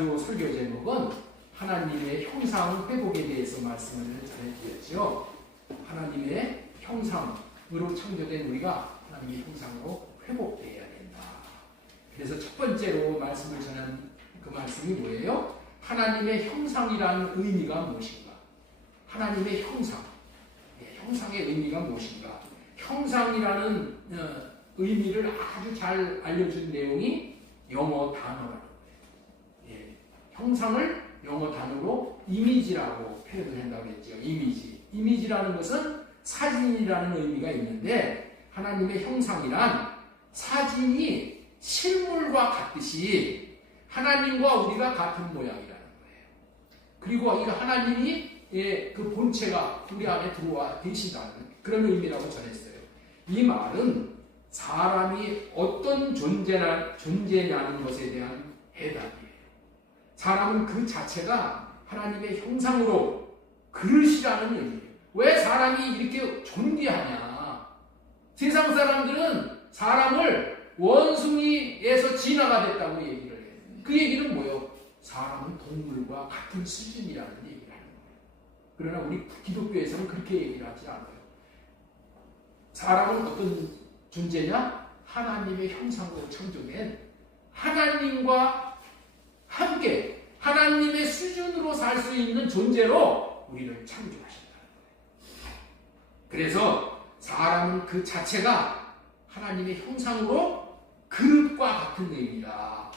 지난주 설교 제목은 하나님의 형상 회복에 대해서 말씀을 전해드렸죠. 하나님의 형상으로 창조된 우리가 하나님의 형상으로 회복되어야 된다. 그래서 첫 번째로 말씀을 전한 그 말씀이 뭐예요? 하나님의 형상이라는 의미가 무엇인가? 하나님의 형상, 형상의 의미가 무엇인가? 형상이라는 의미를 아주 잘 알려준 내용이 영어 단어라는 거예요. 형상을 영어 단어로 이미지라고 표현을 한다고 했죠. 이미지라는 것은 사진이라는 의미가 있는데, 하나님의 형상이란 사진이 실물과 같듯이 하나님과 우리가 같은 모양이라는 거예요. 그리고 이 하나님이 그 본체가 우리 안에 들어와 계시다는 그런 의미라고 전했어요. 이 말은 사람이 어떤 존재냐는 것에 대한 해답이에요. 사람은 그 자체가 하나님의 형상으로 그릇이라는 의미예요. 왜 사람이 이렇게 존귀하냐? 세상 사람들은 사람을 원숭이에서 진화가 됐다고 얘기를 해요. 그 얘기는 뭐예요? 사람은 동물과 같은 수준이라는 얘기를 하는 거예요. 그러나 우리 기독교에서는 그렇게 얘기를 하지 않아요. 사람은 어떤 존재냐? 하나님의 형상으로 창조된 하나님과 함께 하나님의 수준으로 살 수 있는 존재로 우리를 창조하신다는 거예요. 그래서 사람은 그 자체가 하나님의 형상으로 그릇과 같은 의미다.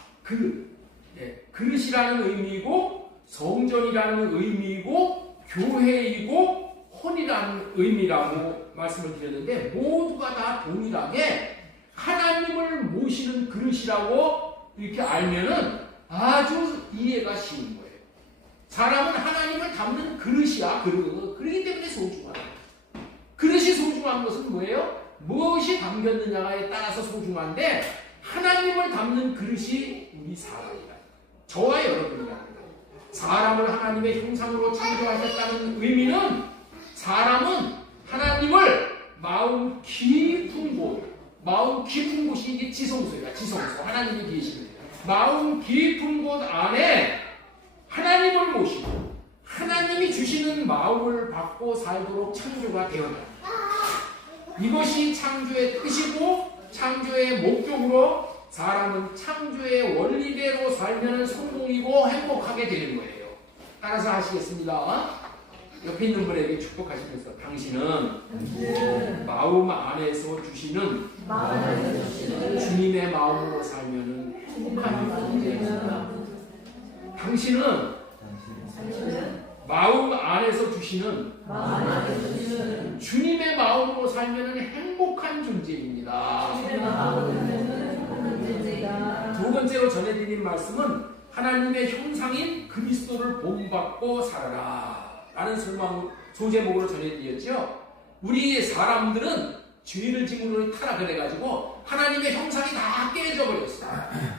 그릇이라는 의미이고, 성전이라는 의미이고, 교회이고, 혼이라는 의미라고 말씀을 드렸는데, 모두가 다 동일하게 하나님을 모시는 그릇이라고 이렇게 알면은 아주 이해가 쉬운 거예요. 사람은 하나님을 담는 그릇이야, 그렇기 때문에 소중하다. 그릇이 소중한 것은 뭐예요? 무엇이 담겼느냐에 따라서 소중한데, 하나님을 담는 그릇이 우리 사람이다. 저와 여러분이다. 사람을 하나님의 형상으로 창조하셨다는 의미는, 사람은 하나님을 마음 깊은 곳이 이게 지성소야. 지성소. 하나님이 계시는 마음 깊은 곳 안에 하나님을 모시고 하나님이 주시는 마음을 받고 살도록 창조가 되었다. 이것이 창조의 뜻이고, 창조의 목적으로 사람은 창조의 원리대로 살면 성공이고 행복하게 되는 거예요. 따라서 하시겠습니다. 옆에 있는 분에게 축복하시면서, 당신은 마음 안에서 주시는 주님의 마음으로 살면 행복한 존재입니다. 당신은 마음 안에서 주시는 주님의 마음으로 살면 행복한 존재입니다. 두 번째로 전해드린 말씀은 하나님의 형상인 그리스도를 본받고 살아라 라는 소제목으로 전해드렸죠. 우리 사람들은 죄를 지므로 타락을 해가지고 하나님의 형상이 다 깨져버렸어.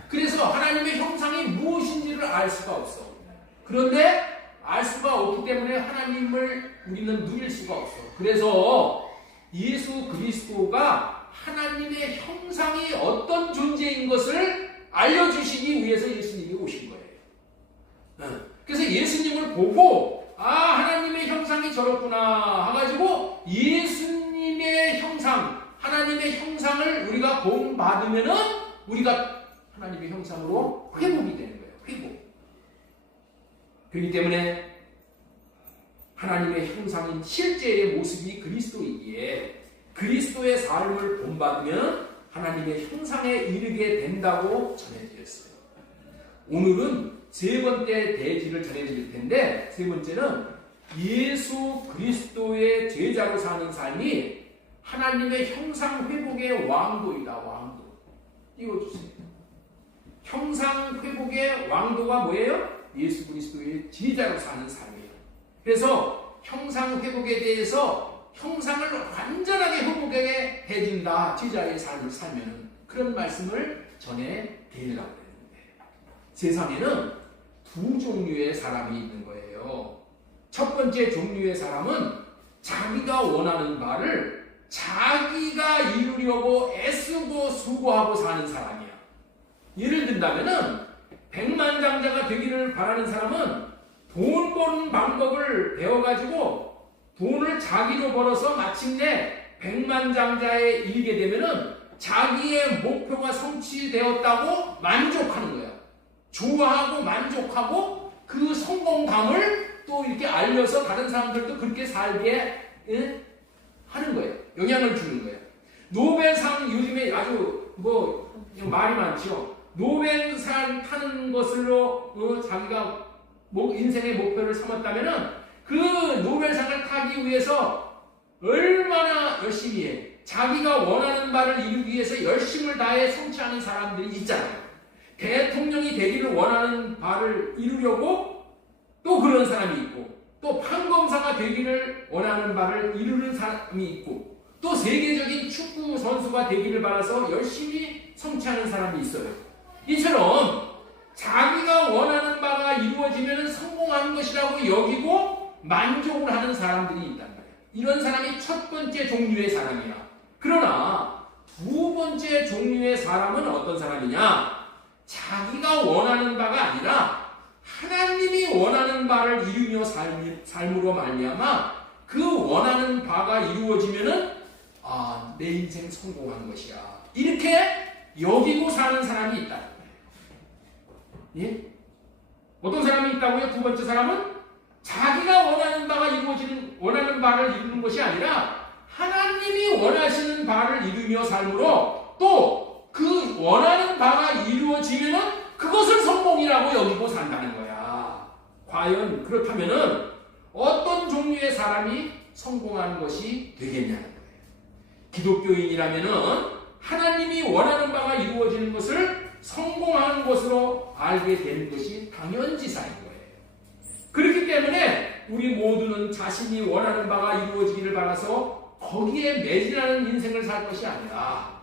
그래서 하나님의 형상이 무엇인지를 알 수가 없어. 그런데 알 수가 없기 때문에 하나님을 우리는 누릴 수가 없어. 그래서 예수 그리스도가 하나님의 형상이 어떤 존재인 것을 알려주시기 위해서 예수님이 오신 거예요. 그래서 예수님을 보고 하나님의 형상이 저렇구나 해가지고 예수님의 형상, 하나님의 형상을 우리가 본받으면은 우리가 하나님의 형상으로 회복이 되는 거예요. 회복. 그렇기 때문에 하나님의 형상인 실제의 모습이 그리스도이기에 그리스도의 삶을 본받으면 하나님의 형상에 이르게 된다고 전해드렸어요. 오늘은 세 번째 대지를 전해드릴 텐데, 세 번째는 예수 그리스도의 제자로 사는 삶이 하나님의 형상 회복의 왕도이다. 왕도. 띄워주세요. 형상 회복의 왕도가 뭐예요? 예수 그리스도의 제자로 사는 삶이에요. 그래서 형상 회복에 대해서 형상을 완전하게 회복하게 해준다. 제자의 삶을 살면 그런 말씀을 전해드리려고 했는데, 세상에는 두 종류의 사람이 있는 거예요. 첫 번째 종류의 사람은 자기가 원하는 바를 자기가 이루려고 애쓰고 수고하고 사는 사람이야. 예를 든다면은 백만장자가 되기를 바라는 사람은 돈 버는 방법을 배워가지고 돈을 자기로 벌어서 마침내 백만장자에 이르게 되면은 자기의 목표가 성취되었다고 만족하는 거야. 좋아하고 만족하고 그 성공감을 또 이렇게 알려서 다른 사람들도 그렇게 살게 하는 거예요. 영향을 주는 거예요. 노벨상 요즘에 아주 말이 많죠. 노벨상 타는 것으로 자기가 인생의 목표를 삼았다면은 그 노벨상을 타기 위해서 얼마나 열심히 해. 자기가 원하는 바를 이루기 위해서 열심을 다해 성취하는 사람들이 있잖아요. 대통령이 되기를 원하는 바를 이루려고 또 그런 사람이 있고, 또 판검사가 되기를 원하는 바를 이루는 사람이 있고, 또 세계적인 축구 선수가 되기를 바라서 열심히 성취하는 사람이 있어요. 이처럼 자기가 원하는 바가 이루어지면 성공한 것이라고 여기고 만족을 하는 사람들이 있단 말이에요. 이런 사람이 첫 번째 종류의 사람이야. 그러나 두 번째 종류의 사람은 어떤 사람이냐? 자기가 원하는 바가 아니라 하나님이 원하는 바를 이루며 삶으로 말미암아 그 원하는 바가 이루어지면은 내 인생 성공한 것이야. 이렇게 여기고 사는 사람이 있다는 거예요. 예? 어떤 사람이 있다고요? 두 번째 사람은 자기가 원하는 바가 원하는 바를 이루는 것이 아니라 하나님이 원하시는 바를 이루며 삶으로 또 그 원하는 바가 이루어지면은 그것을 성공이라고 여기고 산다는 거야. 과연 그렇다면은 어떤 종류의 사람이 성공하는 것이 되겠냐는 거예요. 기독교인이라면은 하나님이 원하는 바가 이루어지는 것을 성공한 것으로 알게 되는 것이 당연지사인 거예요. 그렇기 때문에 우리 모두는 자신이 원하는 바가 이루어지기를 바라서 거기에 매진하는 인생을 살 것이 아니라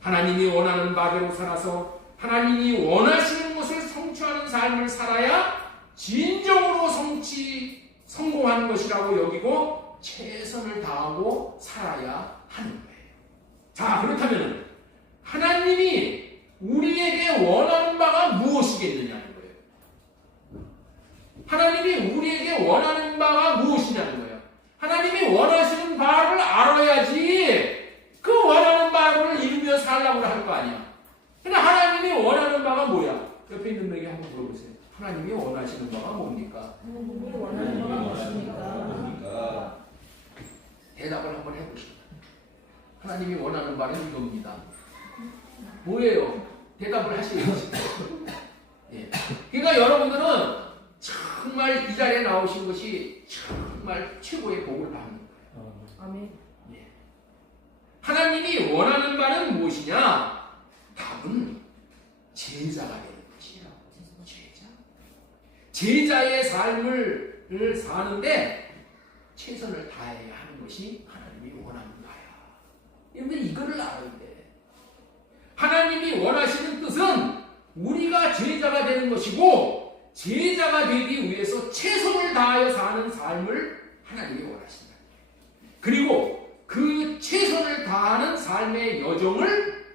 하나님이 원하는 바대로 살아서 하나님이 원하시는 것을 성취하는 삶을 살아야 진정으로 성공한 것이라고 여기고 최선을 다하고 살아야 하는 거예요. 자, 그렇다면 하나님이 우리에게 원하는 바가 무엇이겠느냐는 거예요. 하나님이 우리에게 원하는 바가 무엇이냐는 거예요. 하나님이 원하시는 바를 알아야지 그 원하는 바를 이루며 살라고 할 거 아니야. 근데 하나님이 원하는 바가 뭐야? 옆에 있는 분에게 한번 물어보세요. 하나님이 원하시는 바가 뭡니까? 하나님이 원하는 바가 무엇입니까? 대답을 한번 해보시죠. 하나님이 원하는 바는 이겁니다. 뭐예요? 대답을 하셔야지. 예. 그러니까 여러분들은 정말 이 자리에 나오신 것이 정말 최고의 복을 받는 거예요. 아멘. 예. 하나님이 원하는 바는 무엇이냐? 답은 제자가 되는 것이에요. 제자의 삶을 사는데 최선을 다해야 하는 것이 하나님이 원하는 바야. 여러분 이거를 알아야 돼. 하나님이 원하시는 뜻은 우리가 제자가 되는 것이고 제자가 되기 위해서 최선을 다하여 사는 삶을 하나님이 원하신다. 그리고 그 최선을 다하는 삶의 여정을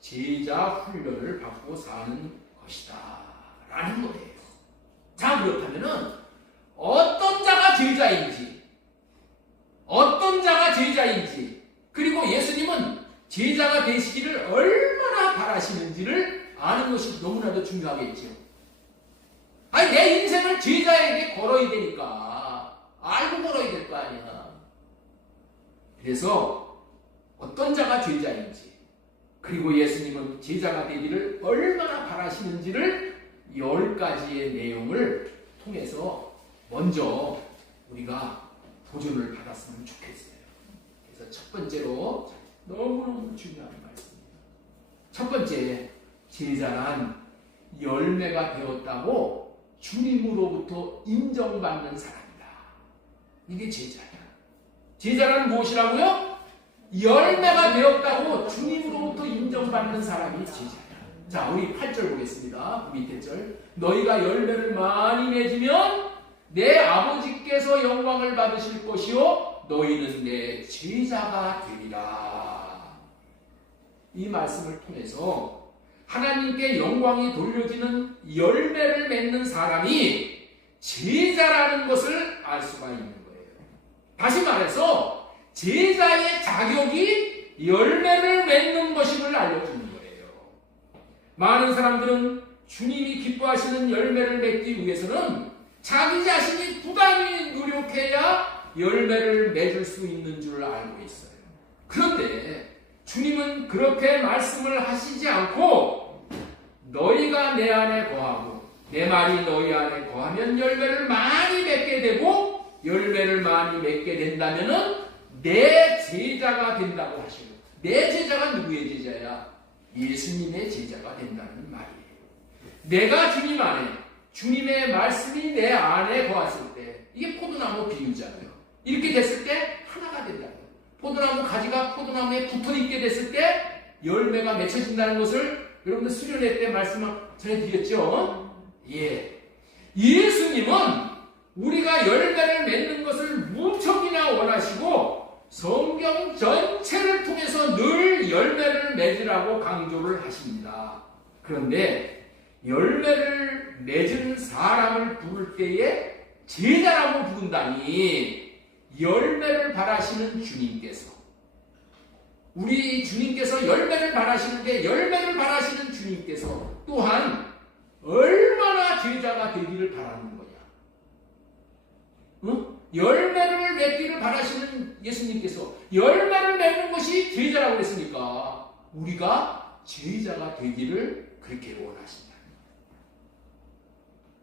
제자 훈련을 받고 사는 것이다 라는 거예요. 자, 그렇다면은 어떤 자가 제자인지 그리고 예수님은 제자가 되시기를 얼마나 바라시는지를 아는 것이 너무나도 중요하겠죠. 아니, 내 인생을 제자에게 걸어야 되니까 알고 걸어야 될 거 아니야. 그래서 어떤 자가 제자인지 그리고 예수님은 제자가 되기를 얼마나 바라시는지를 10가지의 내용을 통해서 먼저 우리가 도전을 받았으면 좋겠어요. 그래서 첫 번째로 너무너무 중요한 말씀입니다. 첫 번째, 제자란 열매가 되었다고 주님으로부터 인정받는 사람이다. 이게 제자야. 제자란 무엇이라고요? 열매가 되었다고 주님으로부터 인정받는 사람이 제자야. 자, 우리 8절 보겠습니다. 밑에 절. 너희가 열매를 많이 맺으면 내 아버지께서 영광을 받으실 것이요 너희는 내 제자가 되리라. 이 말씀을 통해서 하나님께 영광이 돌려지는 열매를 맺는 사람이 제자라는 것을 알 수가 있는 거예요. 다시 말해서 제자의 자격이 열매를 맺는 것임을 알려주는 거예요. 많은 사람들은 주님이 기뻐하시는 열매를 맺기 위해서는 자기 자신이 부단히 노력해야 열매를 맺을 수 있는 줄 알고 있어요. 그런데 주님은 그렇게 말씀을 하시지 않고 너희가 내 안에 거하고 내 말이 너희 안에 거하면 열매를 많이 맺게 되고 열매를 많이 맺게 된다면은 내 제자가 된다고 하시고, 내 제자가 누구의 제자야? 예수님의 제자가 된다는 말이에요. 내가 주님 안에, 주님의 말씀이 내 안에 거했을 때, 이게 포도나무 비유잖아요. 이렇게 됐을 때 하나가 된다고요. 포도나무 가지가 포도나무에 붙어있게 됐을 때 열매가 맺혀진다는 것을 여러분들 수련회 때 말씀 전해드렸죠? 예. 예수님은 우리가 열매를 맺는 것을 무척이나 원하시고 성경 전체를 통해서 늘 열매를 맺으라고 강조를 하십니다. 그런데 열매를 맺은 사람을 부를 때에 제자라고 부른다니 열매를 바라시는 주님께서, 우리 주님께서 열매를 바라시는데 열매를 바라시는 주님께서 또한 얼마나 제자가 되기를 바라는 거냐. 응? 열매를 맺기를 바라시는 예수님께서 열매를 맺는 것이 제자라고 했으니까 우리가 제자가 되기를 그렇게 원하신다.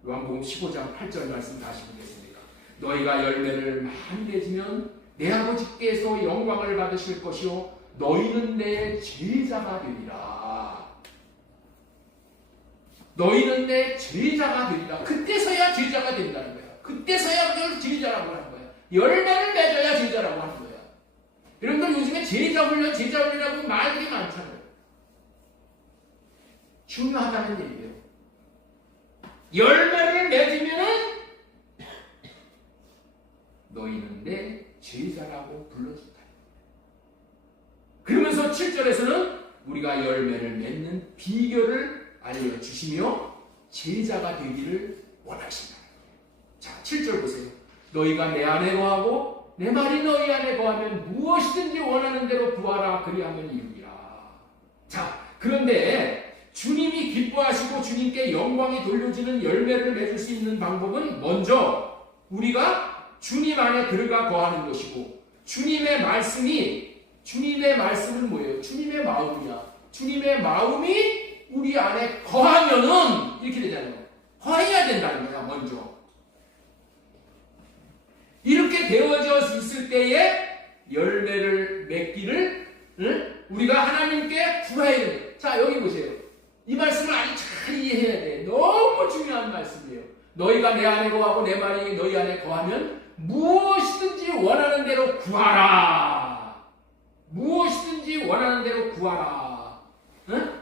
요한복음 15장 8절 말씀 다시 보겠습니다. 너희가 열매를 많이 맺으면 내 아버지께서 영광을 받으실 것이요 너희는 내 제자가 되리라. 너희는 내 제자가 되리라. 그때서야 제자가 된다는 거야. 그때서야 그걸 제자라고 하는 거야. 열매를 맺어야 제자라고 하는 거야. 여러분들 요즘에 제자 훈련이라고 말들이 많잖아요. 중요하다는 얘기예요. 열매를 맺으면은 너희는 내 제자라고 불러준다. 그러면서 7절에서는 우리가 열매를 맺는 비결을 알려주시며 제자가 되기를 원하신다. 자, 7절 보세요. 너희가 내 안에 거하고 내 말이 너희 안에 거하면 무엇이든지 원하는 대로 구하라. 그리하면 이루리라. 자, 그런데 주님이 기뻐하시고 주님께 영광이 돌려지는 열매를 맺을 수 있는 방법은 먼저 우리가 주님 안에 들어가 거하는 것이고, 주님의 말씀은 뭐예요? 주님의 마음이야. 주님의 마음이 우리 안에 거하면은 이렇게 되잖아요. 거해야 된다는 거야, 먼저. 이렇게 되어져 있을 때에 열매를 맺기를 우리가 하나님께 구해야 돼요. 자, 여기 보세요. 이 말씀을 아주 잘 이해해야 돼. 너무 중요한 말씀이에요. 너희가 내 안에 거하고 내 말이 너희 안에 거하면 무엇이든지 원하는 대로 구하라. 무엇이든지 원하는 대로 구하라. 응?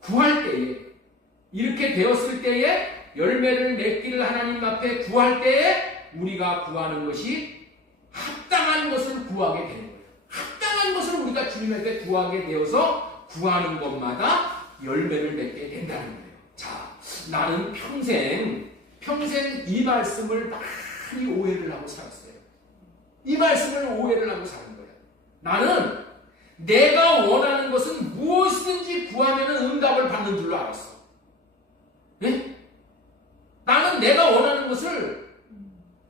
구할 때에, 이렇게 되었을 때에 열매를 맺기를 하나님 앞에 구할 때에 우리가 구하는 것이 합당한 것을 구하게 되는 거예요. 합당한 것을 우리가 주님 앞에 구하게 되어서 구하는 것마다 열매를 맺게 된다는 거예요. 자, 나는 평생 이 말씀을 많이 오해를 하고 살았어요. 이 말씀을 오해를 하고 사는 거예요. 나는 내가 원하는 것은 무엇이든지 구하면 응답을 받는 줄로 알았어. 네? 나는 내가 원하는 것을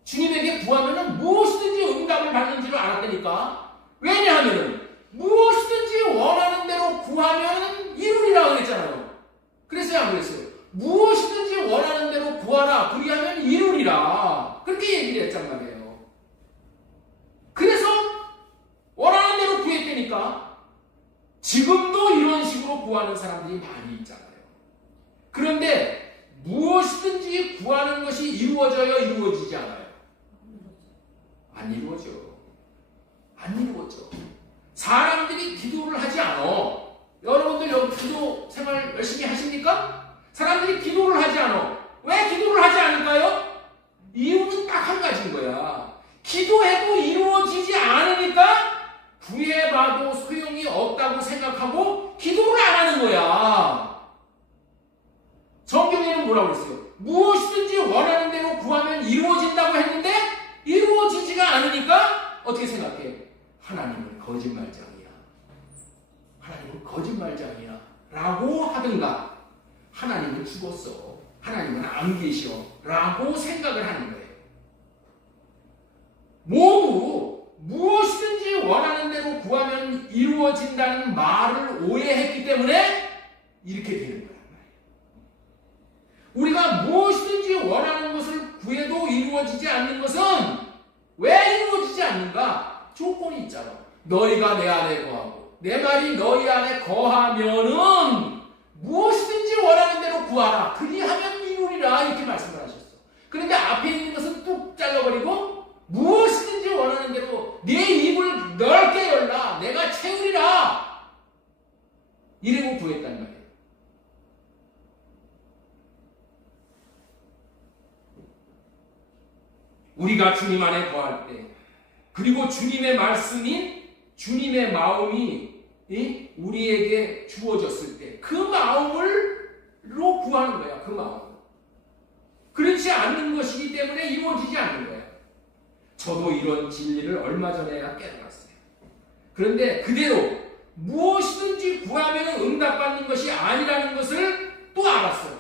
주님에게 구하면 무엇이든지 응답을 받는 줄로 알았다니까. 왜냐하면 무엇이든지 원하는 대로 구하면 이루리라 그랬잖아요. 그랬어요, 안 그랬어요? 무엇이든지 원하는 대로 구하라. 그리하면 이루리라. 그렇게 얘기를 했단 말이에요. 그래서 원하는 대로 구했다니까. 지금도 이런 식으로 구하는 사람들이 많이 있잖아요. 그런데 무엇이든지 구하는 것이 이루어져요, 이루어지지 않아요? 안 이루어져. 안 이루어져. 사람들이 기도를 하지 않아. 여러분들 여기 기도 생활 열심히 하십니까? 사람들이 기도를 하지 않아. 왜 기도를 하지 않을까요? 이유는 딱 한 가지인 거야. 기도해도 이루어지지 않으니까 구해봐도 소용이 없다고 생각하고 기도를 안 무엇이든지 원하는 대로 구하면 이루어진다고 했는데 이루어지지가 않으니까 어떻게 생각해? 하나님은 거짓말장이야. 하나님은 거짓말장이야. 라고 하든가 하나님은 죽었어. 하나님은 안 계셔. 라고 생각을 하는 거예요. 모두 무엇이든지 원하는 대로 구하면 이루어진다는 말을 오해했기 때문에 이렇게 되는 거란 말이에요. 우리가 무엇이든지 원하는 것을 구해도 이루어지지 않는 것은 왜 이루어지지 않는가? 조건이 있잖아. 너희가 내 안에 거하고 내 말이 너희 안에 거하면은 무엇이든지 원하는 대로 구하라. 그리하면 이루리라. 이렇게 말씀을 하셨어. 그런데 앞에 있는 것은 뚝 잘라버리고 무엇이든지 원하는 대로 네 입을 넓게 열라. 내가 채우리라. 이러고 구했단 말이에요. 우리가 주님 안에 거할 때 그리고 주님의 말씀인 주님의 마음이 우리에게 주어졌을 때 그 마음으로 구하는 거야. 그 마음. 그렇지 않는 것이기 때문에 이루어지지 않는 거야. 저도 이런 진리를 얼마 전에야 깨달았어요. 그런데 그대로 무엇이든지 구하면 응답받는 것이 아니라는 것을 또 알았어요.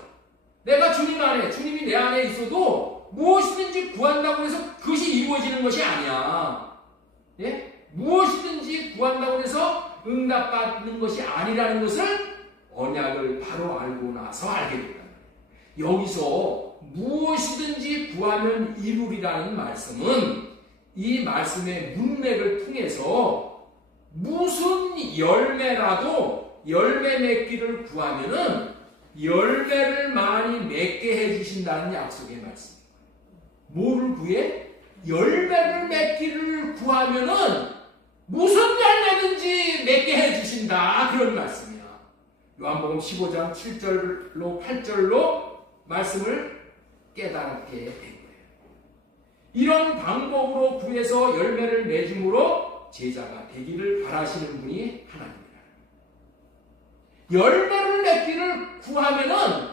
내가 주님 안에, 주님이 내 안에 있어도 무엇이든지 구한다고 해서 그것이 이루어지는 것이 아니야. 예? 무엇이든지 구한다고 해서 응답받는 것이 아니라는 것을 언약을 바로 알고 나서 알게 됐다. 여기서 무엇이든지 구하면 이루리라는 말씀은 이 말씀의 문맥을 통해서 무슨 열매라도 열매 맺기를 구하면은 열매를 많이 맺게 해주신다는 약속의 말씀이에요. 뭐를 구해? 열매를 맺기를 구하면은 무슨 열매든지 맺게 해주신다. 그런 말씀이야. 요한복음 15장 7절로 8절로 말씀을 깨닫게 된 거예요. 이런 방법으로 구해서 열매를 맺음으로 제자가 되기를 바라시는 분이 하나님이다. 열매를 맺기를 구하면은,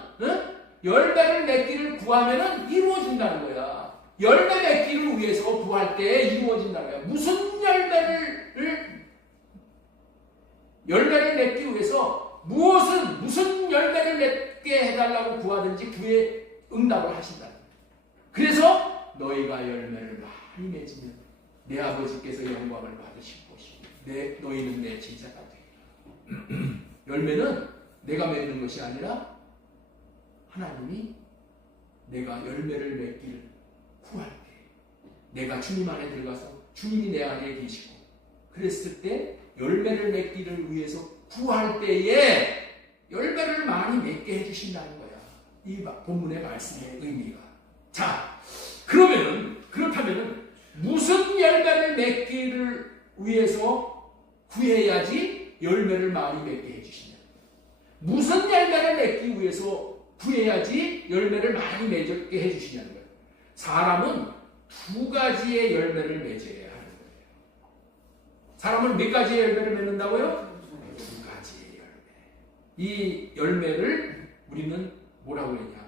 열매를 맺기를 구하면은 이루어진다는 거야. 열매 맺기를 위해서 구할 때 이루어진다는 거야. 무슨 열매를 맺기 위해서 무슨 열매를 맺게 해달라고 구하든지 그에 응답을 하신다. 그래서 너희가 열매를 많이 맺으면 내 아버지께서 영광을 받으실 것이고 너희는 내 제자가 되리라. 열매는 내가 맺는 것이 아니라 하나님이 내가 열매를 맺기를 구할 때 내가 주님 안에 들어가서 주님이 내 안에 계시고 그랬을 때 열매를 맺기를 위해서 구할 때에 열매를 많이 맺게 해주신다는 거야. 이 본문의 말씀의 의미가. 자, 그렇다면 무슨 열매를 맺기를 위해서 구해야지 열매를 많이 맺게 해주시냐? 무슨 열매를 맺기 위해서 구해야지 열매를 많이 맺게 해주시냐는 거예요. 사람은 두 가지의 열매를 맺어야 하는 거예요. 사람은 몇 가지의 열매를 맺는다고요? 두 가지의 열매. 이 열매를 우리는 뭐라고 했냐?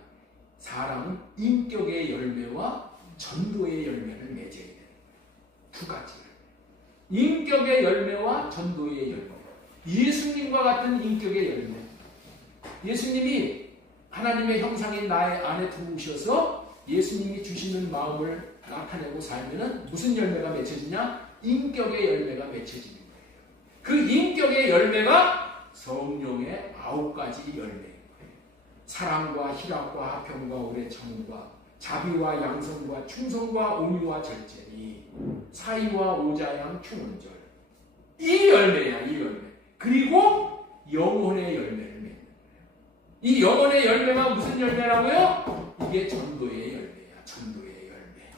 사람은 인격의 열매와 전도의 열매를 맺어야 돼요. 두 가지 열매. 인격의 열매와 전도의 열매. 예수님과 같은 인격의 열매. 예수님이 하나님의 형상인 나의 안에 들어오셔서 예수님이 주시는 마음을 나타내고 살면은 무슨 열매가 맺혀지냐? 인격의 열매가 맺혀지는 거예요. 그 인격의 열매가 성령의 9가지 열매인 거예요. 사랑과 희락과 화평과 오래 참음과 자비와 양성과 충성과 온유와 절제니 사이와 오자양 충원절. 이 열매야, 이 열매. 그리고 영혼의 열매를 맺는 거예요. 이 영혼의 열매가 무슨 열매라고요? 이게 전도의 열매야, 전도의 열매.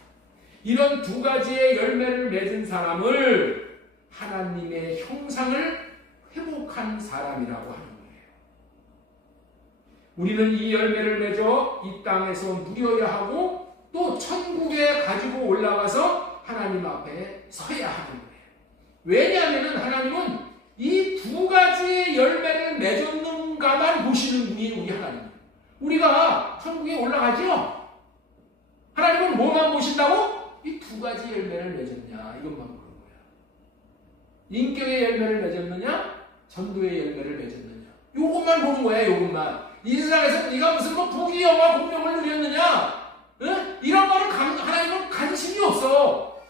이런 두 가지의 열매를 맺은 사람을 하나님의 형상을 회복한 사람이라고 하는 거예요. 우리는 이 열매를 맺어 이 땅에서 누려야 하고 또 천국에 가지고 올라가서 하나님 앞에 서야 하는 거예요. 왜냐하면 하나님은 이 두 가지의 열매를 맺었는가만 보시는 분이 우리 하나님. 우리가 천국에 올라가죠? 하나님은 뭐만 보신다고? 이 두 가지 열매를 맺었냐 이것만 보는 거야. 인격의 열매를 맺었느냐 전도의 열매를 맺었느냐 요것만 보는 거야. 요것만. 이 세상에서 네가 무슨 뭐 부귀 영화 공명을 누렸느냐 이런 거는 하나님은 관심이 없어.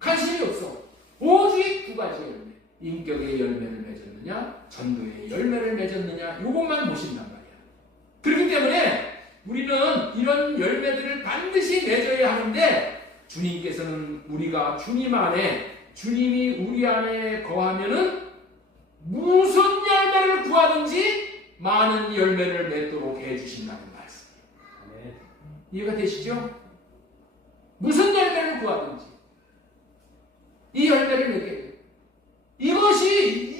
관심이 없어. 오직 두 가지 열매. 인격의 열매를 맺었느냐 전도의 열매를 맺었느냐 요것만 보신단 말이야. 그렇기 때문에 우리는 이런 열매들을 반드시 맺어야 하는데 주님께서는 우리가 주님 안에 주님이 우리 안에 거하면은 무슨 열매를 구하든지 많은 열매를 맺도록 해주신다는 말씀이에요. 이해가 되시죠? 무슨 열매를 구하든지 이 열매를 맺게 돼요. 이것이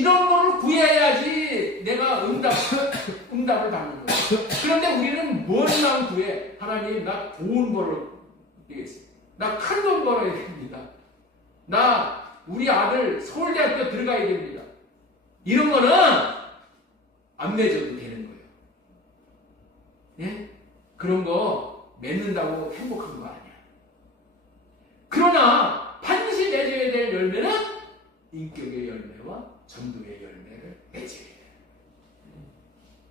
이런 걸 구해야지 내가 응답을 받는 거예요. 그런데 우리는 뭘만 구해? 하나님 나 돈 벌어 되겠습니다. 나 큰 돈 벌어야 됩니다. 나 우리 아들 서울대학교 들어가야 됩니다. 이런 거는 안 맺어도 되는 거예요. 예? 그런 거 맺는다고 행복한 거 아니야. 그러나 반드시 맺어야 될 열매는 인격의 열매와 전도의 열매를 맺어야 돼요.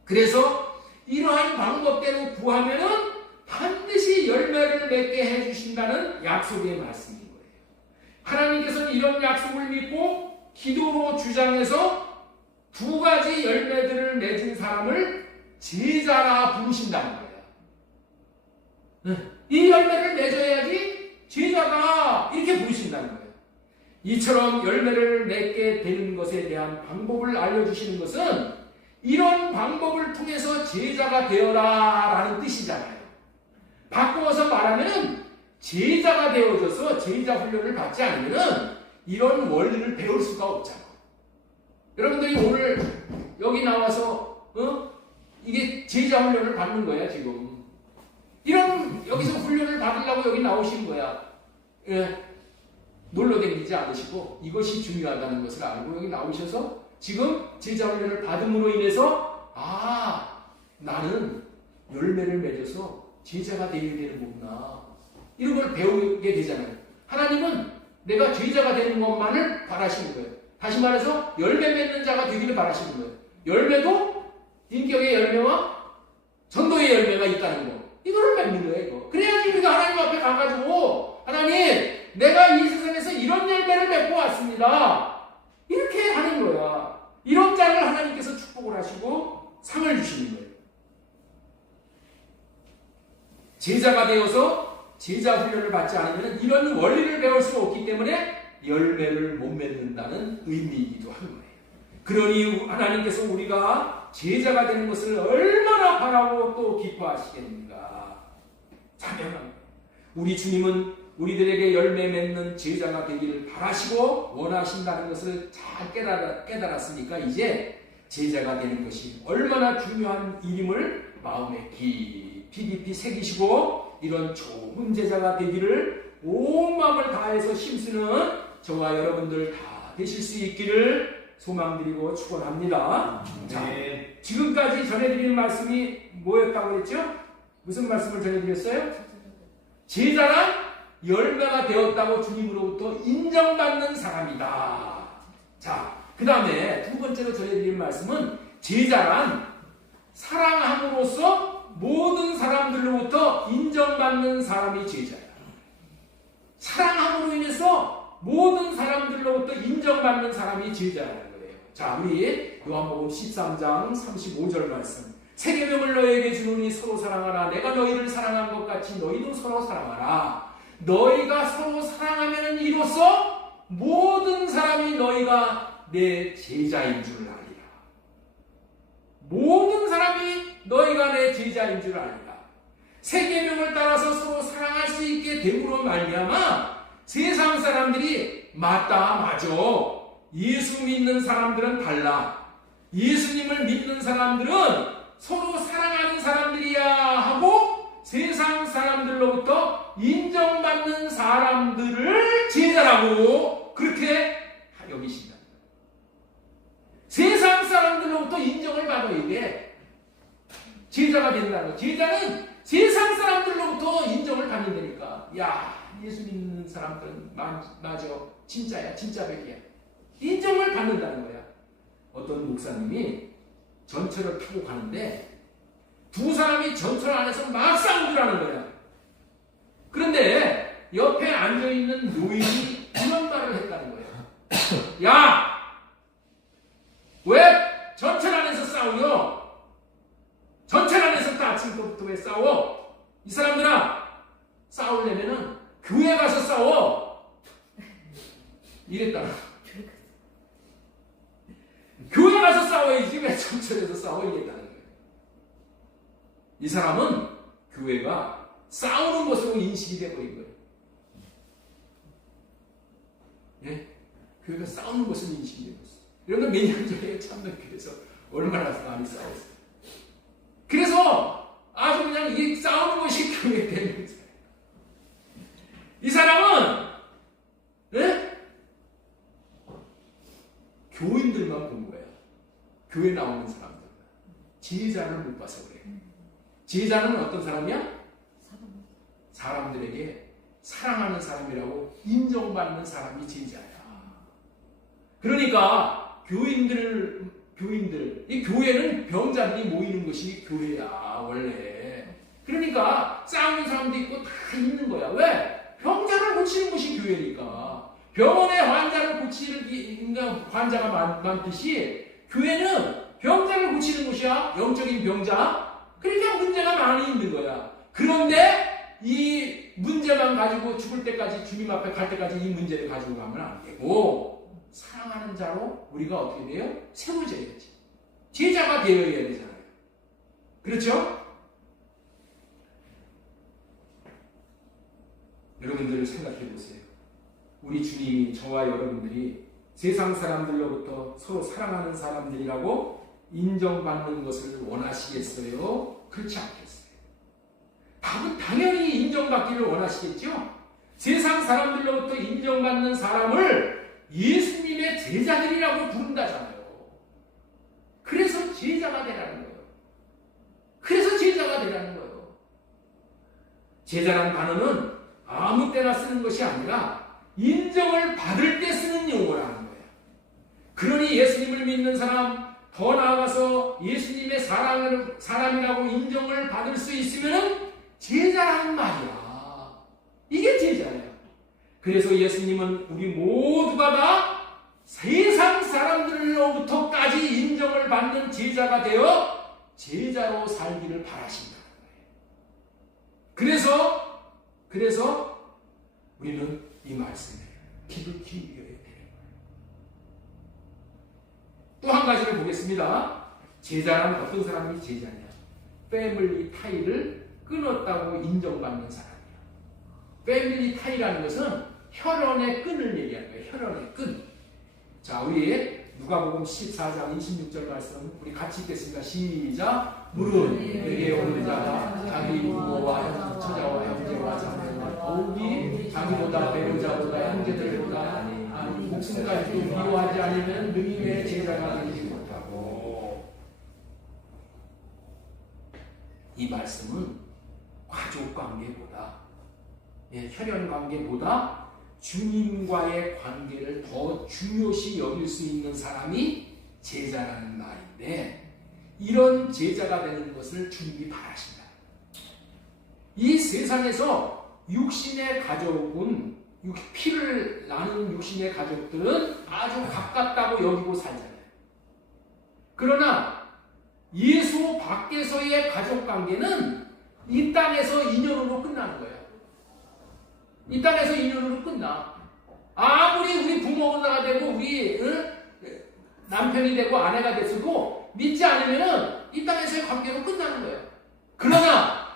그래서 이러한 방법대로 구하면은 반드시 열매를 맺게 해주신다는 약속의 말씀인 거예요. 하나님께서는 이런 약속을 믿고 기도로 주장해서 두 가지 열매들을 맺은 사람을 제자라 부르신다는 거예요. 이 열매를 맺어야지 제자가 이렇게 부르신다는 거예요. 이처럼 열매를 맺게 되는 것에 대한 방법을 알려주시는 것은 이런 방법을 통해서 제자가 되어라 라는 뜻이잖아요. 바꾸어서 말하면 제자가 되어져서 제자 훈련을 받지 않으면 이런 원리를 배울 수가 없잖아. 여러분들이 오늘 여기 나와서 이게 제자 훈련을 받는 거야 지금. 이런 여기서 훈련을 받으려고 여기 나오신 거야. 예. 놀러 다니지 않으시고 이것이 중요하다는 것을 알고 여기 나오셔서 지금 제자 훈련을 받음으로 인해서 나는 열매를 맺어서 제자가 되어야 되는 거구나. 이런 걸 배우게 되잖아요. 하나님은 내가 제자가 되는 것만을 바라시는 거예요. 다시 말해서 열매 맺는 자가 되기를 바라시는 거예요. 열매도 인격의 열매와 전도의 열매가 있다는 거. 이거를 맺는 거예요. 이거. 그래야지 우리가 하나님 앞에 가가지고 하나님 내가 이 세상에서 이런 열매를 맺고 왔습니다. 이렇게 하는 거야. 이런 자를 하나님께서 축복을 하시고 상을 주시는 거예요. 제자가 되어서 제자 훈련을 받지 않으면 이런 원리를 배울 수 없기 때문에 열매를 못 맺는다는 의미이기도 한 거예요. 그러니 하나님께서 우리가 제자가 되는 것을 얼마나 바라고 또 기뻐하시겠는가. 자명합니다. 우리 주님은 우리들에게 열매 맺는 제자가 되기를 바라시고 원하신다는 것을 잘 깨달았으니까 이제 제자가 되는 것이 얼마나 중요한 일임을 마음에 깊이 새기시고 이런 좋은 제자가 되기를 온 마음을 다해서 힘쓰는 저와 여러분들 다 되실 수 있기를 소망드리고 축원합니다. 자, 지금까지 전해드린 말씀이 뭐였다고 그랬죠? 무슨 말씀을 전해드렸어요? 제자란 열매가 되었다고 주님으로부터 인정받는 사람이다. 자, 그 다음에 두 번째로 전해드린 말씀은 제자란 사랑함으로써 모든 사람들로부터 인정받는 사람이 제자야. 사랑함으로 인해서 모든 사람들로부터 인정받는 사람이 제자라는 거예요. 자, 우리 요한복음 13장 35절 말씀. 새 계명을 너희에게 주노니 서로 사랑하라. 내가 너희를 사랑한 것 같이 너희도 서로 사랑하라. 너희가 서로 사랑하면 이로써 모든 사람이 너희가 내 제자인 줄 아리라. 모든 사람이 너희가 내 제자인 줄 아리라. 새 계명을 따라서 서로 사랑할 수 있게 됨으로 말미암아 세상 사람들이 맞다. 예수 믿는 사람들은 달라. 예수님을 믿는 사람들은 서로 사랑하는 사람들이야 하고 세상 사람들로부터 인정받는 사람들을 제자라고 그렇게 여기신다. 세상 사람들로부터 인정을 받아야 돼. 제자가 된다는 거. 제자는 세상 사람들로부터 인정을 받는다니까. 야, 예수 믿는 사람들은 맞아. 진짜야. 진짜 백이야. 인정을 받는다는 거야. 어떤 목사님이 전철을 타고 가는데 두 사람이 전철 안에서 막 싸우더라는 거야. 그런데 옆에 앉아있는 노인이 이런 말을 했다는 거예요. 야! 왜 전철 안에서 싸우요? 전철 안에서 다 아침부터 왜 싸워? 이 사람들아, 싸우려면은 교회 가서 싸워. 이랬다. 교회 가서 싸워야지 왜 전철에서 싸워? 이랬다는 거예요. 이 사람은 교회가 싸우는 것으로 인식이 되어버린 거예요. 예? 교회가 싸우는 것으로 인식이 되었어요. 이런 건 몇 년 전에 참여교회에서 얼마나 많이 싸웠어요. 그래서 아주 그냥 이 싸우는 것이 교회 되는 거예요. 이 사람은 예? 교인들만 본 거예요. 교회 나오는 사람들. 제자를 못 봐서 그래요. 제자는 어떤 사람이야? 사람들에게 사랑하는 사람이라고 인정받는 사람이 제자야. 그러니까 교인들, 이 교회는 병자들이 모이는 것이 교회야, 원래. 그러니까 싸우는 사람도 있고 다 있는 거야. 왜? 병자를 고치는 것이 교회니까. 병원에 환자를 고치는 환자가 많듯이 교회는 병자를 고치는 것이야. 영적인 병자. 그러니까 문제가 많이 있는 거야. 그런데 이 문제만 가지고 죽을 때까지, 주님 앞에 갈 때까지 이 문제를 가지고 가면 안 되고, 사랑하는 자로 우리가 어떻게 돼요? 세워져야지. 제자가 되어야 되잖아요. 그렇죠? 여러분들 생각해 보세요. 우리 주님이 저와 여러분들이 세상 사람들로부터 서로 사랑하는 사람들이라고 인정받는 것을 원하시겠어요? 그렇지 않겠어요? 답은 당연히 인정받기를 원하시겠죠? 세상 사람들로부터 인정받는 사람을 예수님의 제자들이라고 부른다잖아요. 그래서 제자가 되라는 거예요. 그래서 제자가 되라는 거예요. 제자라는 단어는 아무 때나 쓰는 것이 아니라 인정을 받을 때 쓰는 용어라는 거예요. 그러니 예수님을 믿는 사람, 더 나아가서 예수님의 사람이라고 인정을 받을 수 있으면 제자라는 말이야. 이게 제자예요. 그래서 예수님은 우리 모두가 다 세상 사람들로부터까지 인정을 받는 제자가 되어 제자로 살기를 바라신다는 거예요. 그래서 우리는 이 말씀에 귀를 기울여야 되는 거예요. 또 한 가지를 보겠습니다. 제자란 어떤 사람이 제자냐? 패밀리 타이를 끊었다고 인정받는 사람이야. 패밀리 타이라는 것은 혈연의 끈을 얘기하는 거예요. 혈연의 끈. 자, 우리 누가복음 14장 26절 말씀 우리 같이 읽겠습니다. 시작. 무릇 내게 오는 자가 자기 부모와 처자와 형제와 자매와 더욱이 자기보다 배우자보다 형제들보다 목숨까지도 미워하지 않으면 능히 제자가 되지 못하고. 이 말씀은 가족 관계보다, 혈연 관계보다 주님과의 관계를 더 중요시 여길 수 있는 사람이 제자라는 말인데, 이런 제자가 되는 것을 주님이 바라신다. 이 세상에서 육신의 가족은, 피를 나눈 육신의 가족들은 아주 가깝다고 여기고 살잖아요. 그러나 예수 밖에서의 가족 관계는 이 땅에서 인연으로 끝나는 거예요. 이 땅에서 인연으로 끝나. 아무리 우리 부모가 되고 우리 남편이 되고 아내가 됐어도 믿지 않으면 이 땅에서의 관계로 끝나는 거예요. 그러나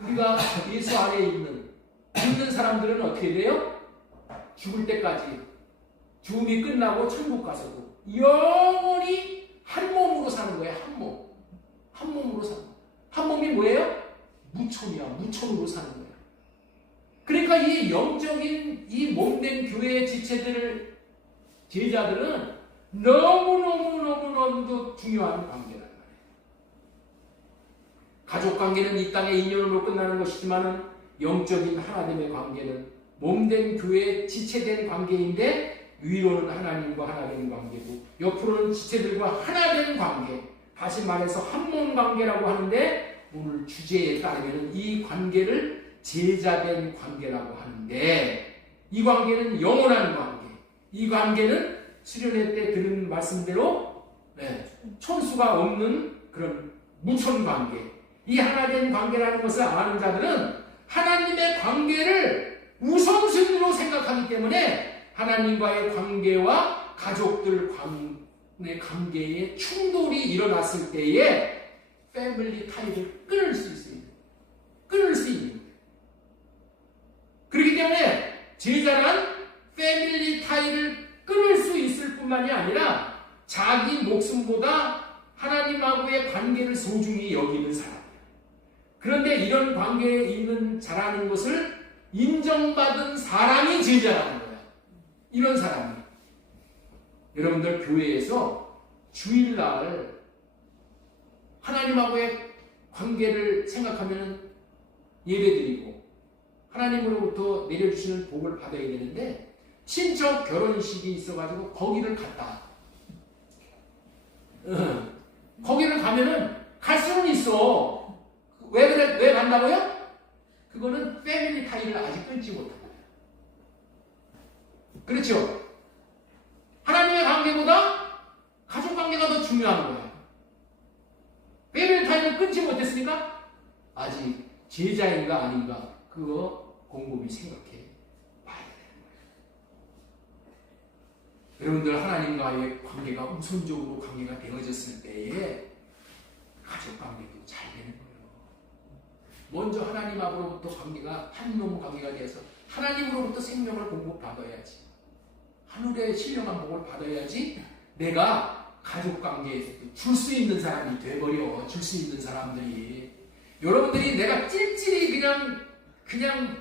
우리가 예수 안에 있는 믿는 사람들은 어떻게 돼요? 죽을 때까지, 죽음이 끝나고 천국 가서도 영원히 한 몸으로 사는 거예요. 한 몸. 한 몸으로 사는 거예요. 한 몸이 뭐예요? 무천이야. 무천으로 사는 거예요. 그러니까 이 영적인 이 몸된 교회의 지체들, 제자들은 너무너무너무너무도 중요한 관계란 말이에요. 가족 관계는 이 땅의 인연으로 끝나는 것이지만 영적인 하나님의 관계는 몸된 교회 지체된 관계인데 위로는 하나님과 하나 된 관계고 옆으로는 지체들과 하나 된 관계, 다시 말해서 한몸 관계라고 하는데 오늘 주제에 따르면 이 관계를 제자된 관계라고 하는데 이 관계는 영원한 관계, 이 관계는 수련회 때 들은 말씀대로 촌수가 없는 그런 무촌 관계, 이 하나 된 관계라는 것을 아는 자들은 하나님의 관계를 우선순위로 생각하기 때문에 하나님과의 관계와 가족들 간의 관계에 충돌이 일어났을 때에 패밀리 타이를 끊을 수 있어요. 끊을 수 있는 거예요. 그렇기 때문에 제자란 패밀리 타이를 끊을 수 있을 뿐만이 아니라 자기 목숨보다 하나님하고의 관계를 소중히 여기는 사람이에요. 그런데 이런 관계에 있는 자라는 것을 인정받은 사람이 제자라는 거예요. 이런 사람이. 여러분들 교회에서 주일날 하나님하고의 관계를 생각하면 예배드리고 하나님으로부터 내려주시는 복을 받아야 되는데 친척 결혼식이 있어가지고 거기를 갔다. 거기를 가면은 갈 수는 있어. 왜 그래? 왜 간다고요? 그거는 패밀리 타이를 아직 끊지 못한 거예요. 그렇죠? 하나님의 관계보다 가족 관계가 더 중요한 거예요. 패밀리 타이를 끊지 못했으니까 아직 제자인가 아닌가 그거 곰곰이 생각해 봐야 되는 거예요. 여러분들 하나님과의 관계가 우선적으로 관계가 되어졌을 때에 가족 관계도 잘 되는 거예요. 먼저 하나님하고로부터 관계가 한몸 관계가 되어서 하나님으로부터 생명을 공급받아야지. 하늘의 신령한 복을 받아야지 내가 가족 관계에서도 줄 수 있는 사람이 돼버려. 줄 수 있는 사람들이. 여러분들이 내가 찔찔이 그냥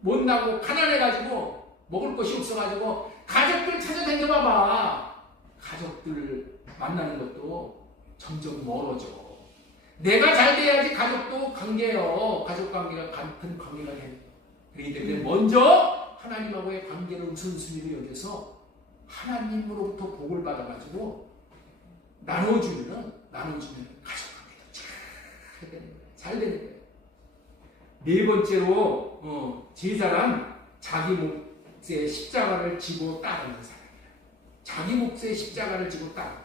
못나고 가난해가지고 먹을 것이 없어가지고 가족들 찾아다녀봐봐. 가족들 만나는 것도 점점 멀어져. 내가 잘 돼야지 가족도 관계요. 가족 관계가 같은 관계가 되는 거예요. 그렇기 때문에 먼저 하나님하고의 관계를 우선순위로 여겨서 하나님으로부터 복을 받아가지고 나눠주면 가족 관계도 잘 되는 거예요. 잘 되는 거예요. 네 번째로 제자란 자기 몫의 십자가를 지고 따르는 사람이에요. 자기 몫의 십자가를 지고 따르는.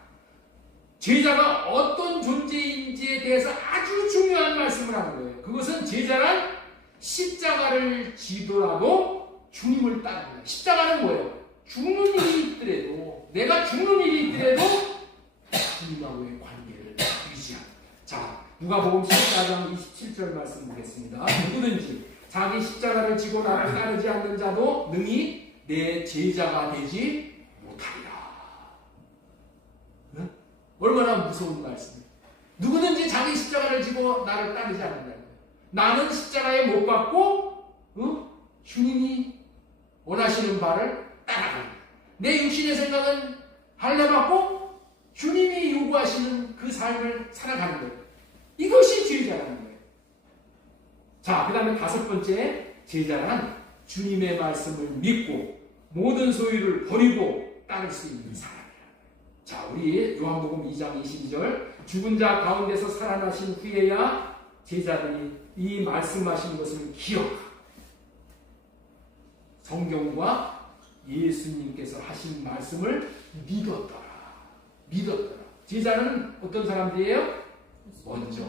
제자가 어떤 존재인지에 대해서 아주 중요한 말씀을 하는 거예요. 그것은 제자란 십자가를 지더라도 주님을 따르는 거예요. 십자가는 뭐예요? 죽는 일이 있더라도, 내가 죽는 일이 있더라도 주님하고의 관계를 유지하는 거예요. 자, 누가복음 14장 27절 말씀 보겠습니다. 누구든지 자기 십자가를 지고 나를 따르지 않는 자도 능히 내 제자가 되지 못하리라. 응? 얼마나 무서운 말씀이에요. 누구든지 자기 십자가를 지고 나를 따르지 않는다는 거예요. 나는 십자가에 못 박고 주님이 원하시는 바를 따라가는 거예요. 내 육신의 생각은 할례받고 주님이 요구하시는 그 삶을 살아가는 거예요. 이것이 제자라는 거예요. 자, 그 다음에 다섯 번째 제자란 주님의 말씀을 믿고 모든 소유를 버리고 따를 수 있는 사람이에요. 자, 우리 요한복음 2장 22절 죽은 자 가운데서 살아나신 후에야 제자들이 이 말씀하신 것을 기억하고 성경과 예수님께서 하신 말씀을 믿었더라. 제자는 어떤 사람들이에요? 먼저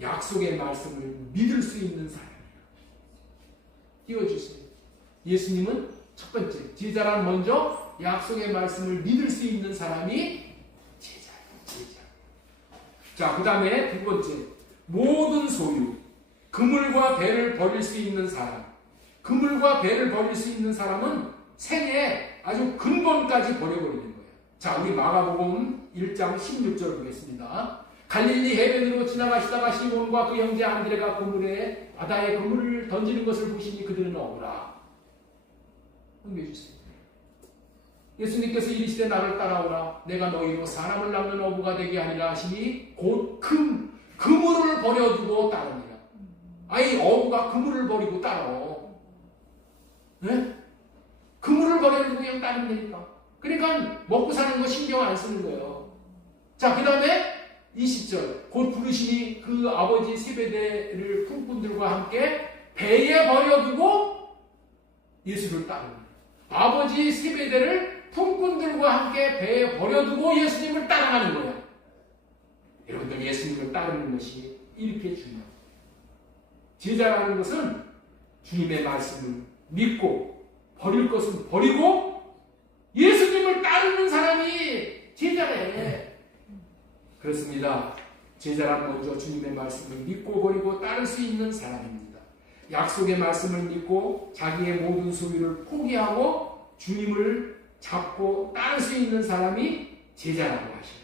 약속의 말씀을 믿을 수 있는 사람이에요. 띄워주세요. 예수님은 첫 번째, 제자란 먼저 약속의 말씀을 믿을 수 있는 사람이 제자예요. 자, 그 다음에 두 번째, 모든 소유, 그물과 배를 버릴 수 있는 사람. 그물과 배를 버릴 수 있는 사람은 생애 아주 근본까지 버려버리는 거예요. 자, 우리 마가복음 1장 16절 보겠습니다. 갈릴리 해변으로 지나가시다가 시몬과 그 형제 안드레가 그물에 바다에 그물을 던지는 것을 보시니 그들은 억울하. 흥미해주세요. 예수님께서 이르시되 나를 따라오라. 내가 너희로 사람을 낚는 어부가 되게 하리라 하시니 곧 그물을 버려두고 따릅니다. 아이 어부가 그물을 버리고 따라. 네? 그물을 버려두고 그냥 따른다니까. 그러니까 먹고 사는 거 신경 안 쓰는 거예요. 자, 그 다음에 20절 곧 부르시니 그 아버지 세베대를 품꾼들과 함께 배에 버려두고 예수를 따릅니다. 아버지 세베대를 품꾼들과 함께 배에 버려두고 예수님을 따라가는 거예요. 여러분들 예수님을 따르는 것이 이렇게 중요해요. 제자라는 것은 주님의 말씀을 믿고 버릴 것은 버리고 예수님을 따르는 사람이 제자래. 그렇습니다. 제자란 먼저 주님의 말씀을 믿고 버리고 따를 수 있는 사람입니다. 약속의 말씀을 믿고 자기의 모든 소유를 포기하고 주님을 잡고 따를 수 있는 사람이 제자라고 하시죠.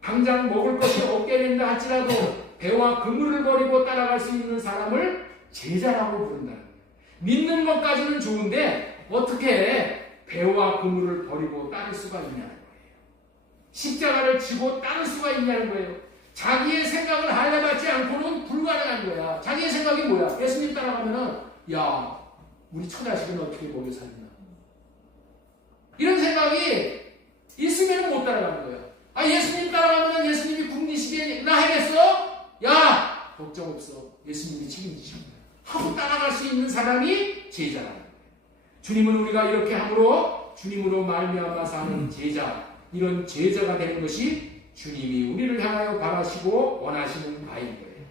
당장 먹을 것이 없게 된다 할지라도 배와 그물을 버리고 따라갈 수 있는 사람을 제자라고 부른다는 거예요. 믿는 것까지는 좋은데 어떻게 배와 그물을 버리고 따를 수가 있냐는 거예요. 십자가를 지고 따를 수가 있냐는 거예요. 자기의 생각을 하려받지 않고는 불가능한 거야. 자기의 생각이 뭐야? 예수님 따라가면은 야 우리 처자식은 어떻게 먹여 살리나 이런 생각이 있으면 못 따라가는 거야. 아 예수님 따라가면 예수님이 굶기시게 나 하겠어? 야 걱정 없어. 예수님이 책임지시는 거야. 하고 따라갈 수 있는 사람이 제자라는 거예요. 주님은 우리가 이렇게 함으로 주님으로 말미암아 사는 제자, 이런 제자가 되는 것이 주님이 우리를 향하여 바라시고 원하시는 바인 거예요.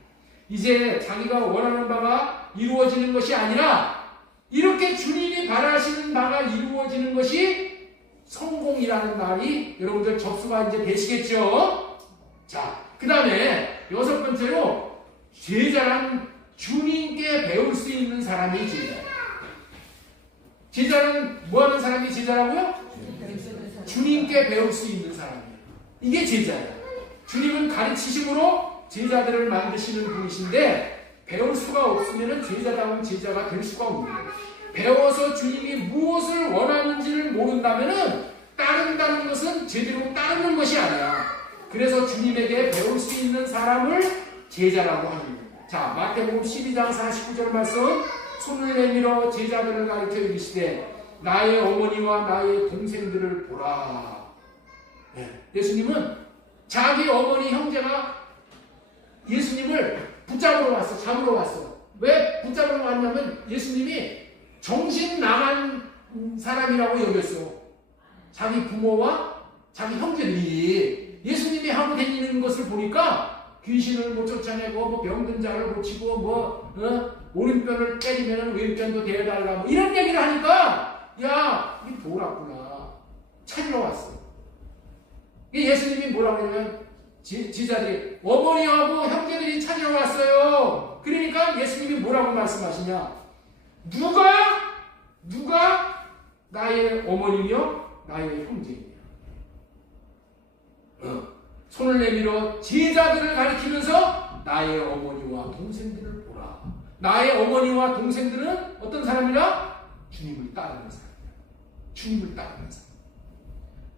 이제 자기가 원하는 바가 이루어지는 것이 아니라 이렇게 주님이 바라시는 바가 이루어지는 것이 성공이라는 말이 여러분들 접수가 이제 되시겠죠? 자, 그 다음에 6번째로 제자란 주님께 배울 수 있는 사람이 제자예요. 제자는 뭐 하는 사람이 제자라고요? 주님께 배울 수 있는 사람이에요. 이게 제자예요. 주님은 가르치심으로 제자들을 만드시는 분이신데 배울 수가 없으면 제자다운 제자가 될 수가 없는 거예요. 배워서 주님이 무엇을 원하는지를 모른다면 따른다는 것은 제대로 따르는 것이 아니야. 그래서 주님에게 배울 수 있는 사람을 제자라고 하는 거예요. 자, 마태복음 12장 49절 말씀 손을 내밀어 제자들을 가르쳐 이르시되 나의 어머니와 나의 동생들을 보라. 네. 예수님은 자기 어머니 형제가 예수님을 붙잡으러 왔어. 잡으러 왔어. 왜 붙잡으러 왔냐면 예수님이 정신 나간 사람이라고 여겼어. 자기 부모와 자기 형제들이 예수님이 하고 다니는 것을 보니까 귀신을 못 쫓아내고 뭐 병든 자를 고치고 오른편을 때리면 왼편도 대해달라 이런 얘기를 하니까 야 이 돌았구나 찾으러 왔어. 예수님이 뭐라고 하냐면 제자들이 어머니하고 형제들이 찾으러 왔어요. 그러니까 예수님이 뭐라고 말씀하시냐, 누가 나의 어머니며 나의 형제이냐. 손을 내밀어 제자들을 가리키면서 나의 어머니와 동생들을 보라. 나의 어머니와 동생들은 어떤 사람이라? 주님을 따르는 사람이야. 주님을 따르는 사람.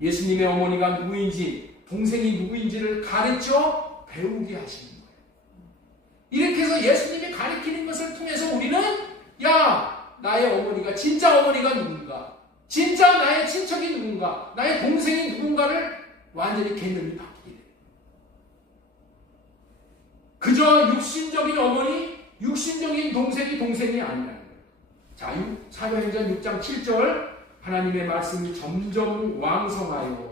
예수님의 어머니가 누구인지 동생이 누구인지를 가르쳐 배우게 하시는 거예요. 이렇게 해서 예수님이 가르치는 것을 통해서 우리는 야 나의 어머니가 진짜 어머니가 누군가, 진짜 나의 친척이 누군가, 나의 동생이 누군가를 완전히 개념이 바뀌게 돼요. 그저 육신적인 어머니, 육신적인 동생이 아니라는 거예요. 자, 사도행전 6장 7절 하나님의 말씀이 점점 왕성하여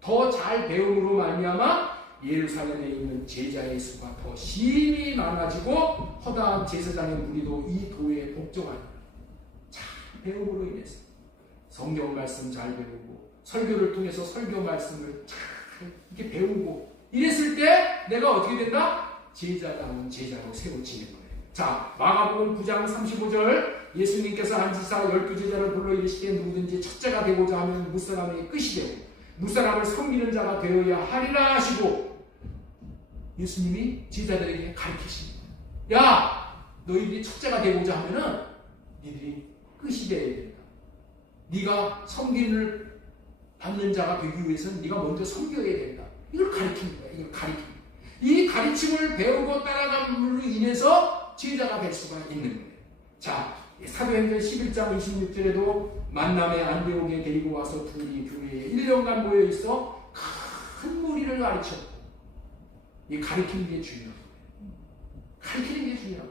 더 잘 배움으로 말미암아 예루살렘에 있는 제자의 수가 더 심히 많아지고 허다한 제사장의 무리도 이 도에 복종하니라. 잘 배움으로 인해서 성경 말씀 잘 배우고 설교를 통해서 설교 말씀을 잘 이렇게 배우고 이랬을 때 내가 어떻게 된다? 제자다운 제자로 세워지는 거예요. 자, 마가복음 9장 35절 예수님께서 앉으사 12제자를 불러 이르시되 누구든지 첫째가 되고자 하면 무사람의 끝이 되고 무사람을 섬기는 자가 되어야 하리라 하시고 예수님이 제자들에게 가르치십니다. 야, 너희들이 첫째가 되고자 하면은 니들이 끝이 되어야 된다. 네가 섬김을 받는 자가 되기 위해서는 네가 먼저 섬겨야 된다. 이걸 가르치는 거야. 이걸 가르치는 거야. 이 가르침을 배우고 따라감으로 인해서 제자가 될 수가 있는 거예요. 자, 사도행전 11장 26절에도 만남의 안디옥에 데리고 와서 둘이 교회에 1년간 모여 있어 큰 무리를 가르쳤고, 이 가르치는 게 중요해요. 가르치는 게 중요해요.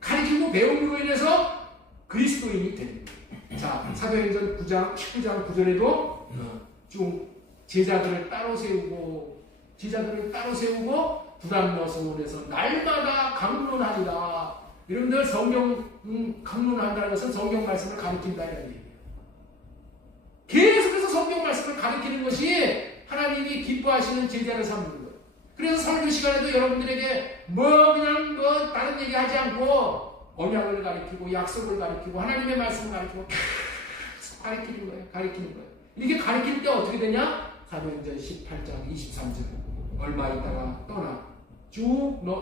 가르치고 배움으로 인해서 그리스도인이 되는 거예요. 자, 사도행전 9장 19장 9절에도 좀 제자들을 따로 세우고 부담노선에서 날마다 강론하리라. 여러분들 성경 강론한다는 것은 성경 말씀을 가르친다 이런 얘기예요. 계속해서 성경 말씀을 가르치는 것이 하나님이 기뻐하시는 제자를 삼는 거예요. 그래서 설교 시간에도 여러분들에게 그냥 다른 얘기 하지 않고 언약을 가르치고 약속을 가르치고 하나님의 말씀을 가르치고 계속 가르치는 거예요. 이렇게 가르칠 때 어떻게 되냐? 사도행전 18장 23절 얼마 있다가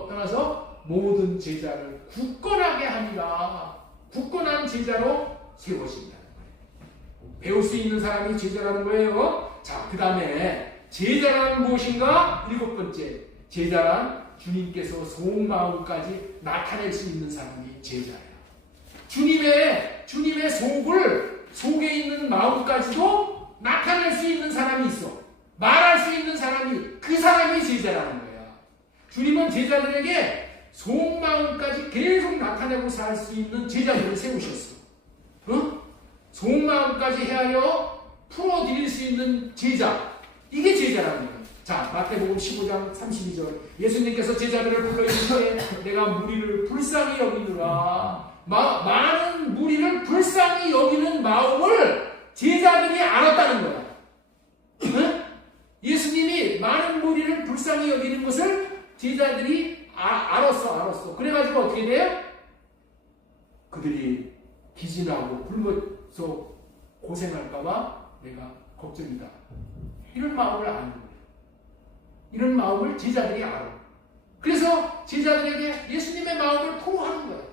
떠나서 모든 제자를 굳건하게 하니라. 굳건한 제자로 세워진다는 거예요. 배울 수 있는 사람이 제자라는 거예요. 자, 그 다음에 제자란 무엇인가? 7번째, 제자란 주님께서 속마음까지 나타낼 수 있는 사람이 제자예요. 주님의 속에 있는 마음까지도 나타낼 수 있는 사람이 있어. 말할 수 있는 사람이, 그 사람이 제자라는 거야. 주님은 제자들에게 속마음까지 계속 나타내고 살 수 있는 제자들을 세우셨어. 속마음까지 헤아려 풀어드릴 수 있는 제자. 이게 제자라는 거예요. 자, 마태복음 15장 32절. 예수님께서 제자들을 불러 이르시되 내가 무리를 불쌍히 여기느라. 많은 무리를 불쌍히 여기는 마음을 제자들이 알았다는 거야. 예수님이 많은 무리를 불쌍히 여기는 것을 제자들이 알았어. 그래가지고 어떻게 돼요? 그들이 기진하고 굶어서 고생할까봐 내가 걱정이다. 이런 마음을 아는 거예요. 이런 마음을 제자들이 알아. 그래서 제자들에게 예수님의 마음을 토로하는 거예요.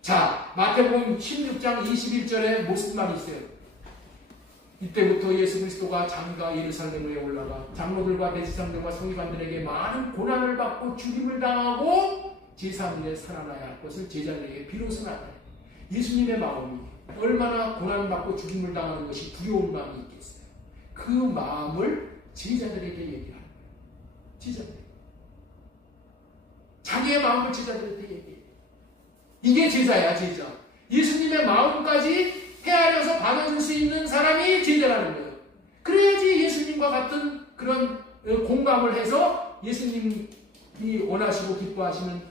자, 마태복음 16장 21절에 무슨 말이 있어요? 이때부터 예수 그리스도가 장가 예루살렘에 올라가 장로들과 대제사장들과 서기관들에게 많은 고난을 받고 죽임을 당하고 제3일에 살아나야 할 것을 제자들에게 비로소 나타내. 예수님의 마음이 얼마나 고난받고 죽임을 당하는 것이 두려운 마음이 있겠어요. 그 마음을 제자들에게 얘기하는 거예요. 제자들. 자기의 마음을 제자들에게 얘기해요. 이게 제자야, 제자. 예수님의 마음까지 헤아려서 받아줄 수 있는 사람이 제자라는 거예요. 그래야지 예수님과 같은 그런 공감을 해서 예수님이 원하시고 기뻐하시는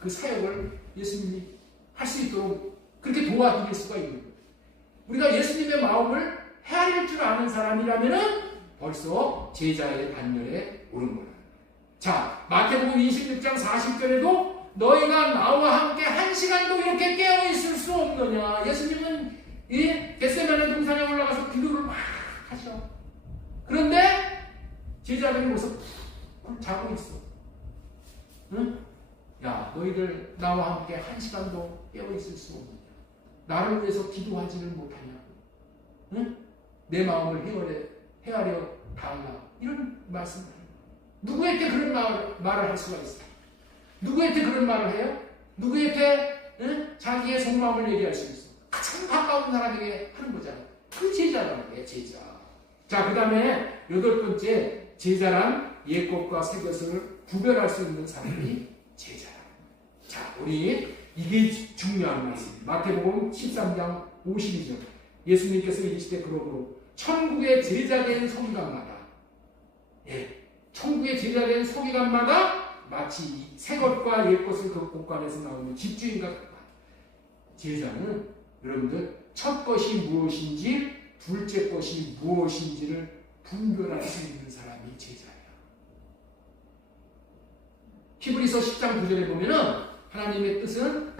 그 사역을 예수님이 할 수 있도록 그렇게 도와드릴 수가 있는 거예요. 우리가 예수님의 마음을 헤아릴 줄 아는 사람이라면 벌써 제자의 단열에 오른 거예요. 자, 마태복음 26장 40절에도 너희가 나와 함께 한 시간도 이렇게 깨어있을 수 없느냐. 예수님은 이 겟세마네 동산에 올라가서 기도를 막 하셔. 그런데 제자들이 모서 자고 있어. 응? 야, 너희들 나와 함께 한 시간도 깨어있을 수 없느냐. 나를 위해서 기도하지는 못하냐고. 응? 내 마음을 헤아려 달라. 이런 말씀을 해요. 누구한테 그런 말을 할 수가 있어? 누구한테 그런 말을 해요? 누구한테 자기의 속마음을 얘기할 수 있어? 가장 가까운 사람에게 하는 거잖아. 그 제자라는 거예요, 제자. 자, 그 다음에 8번째, 제자란 옛것과 새것을 구별할 수 있는 사람이 제자라. 자, 우리 이게 중요한 말씀입니다. 마태복음 13장 52절. 예수님께서 이르시되 그러므로 천국의 제자된 서기관마다, 천국의 제자된 서기관마다 마치 새것과 옛것을 그 곳간에서 나오는 집주인과 같다. 제자는 여러분들 첫 것이 무엇인지 둘째 것이 무엇인지를 분별할 수 있는 사람이 제자예요. 히브리서 10장 9절에 보면은 하나님의 뜻은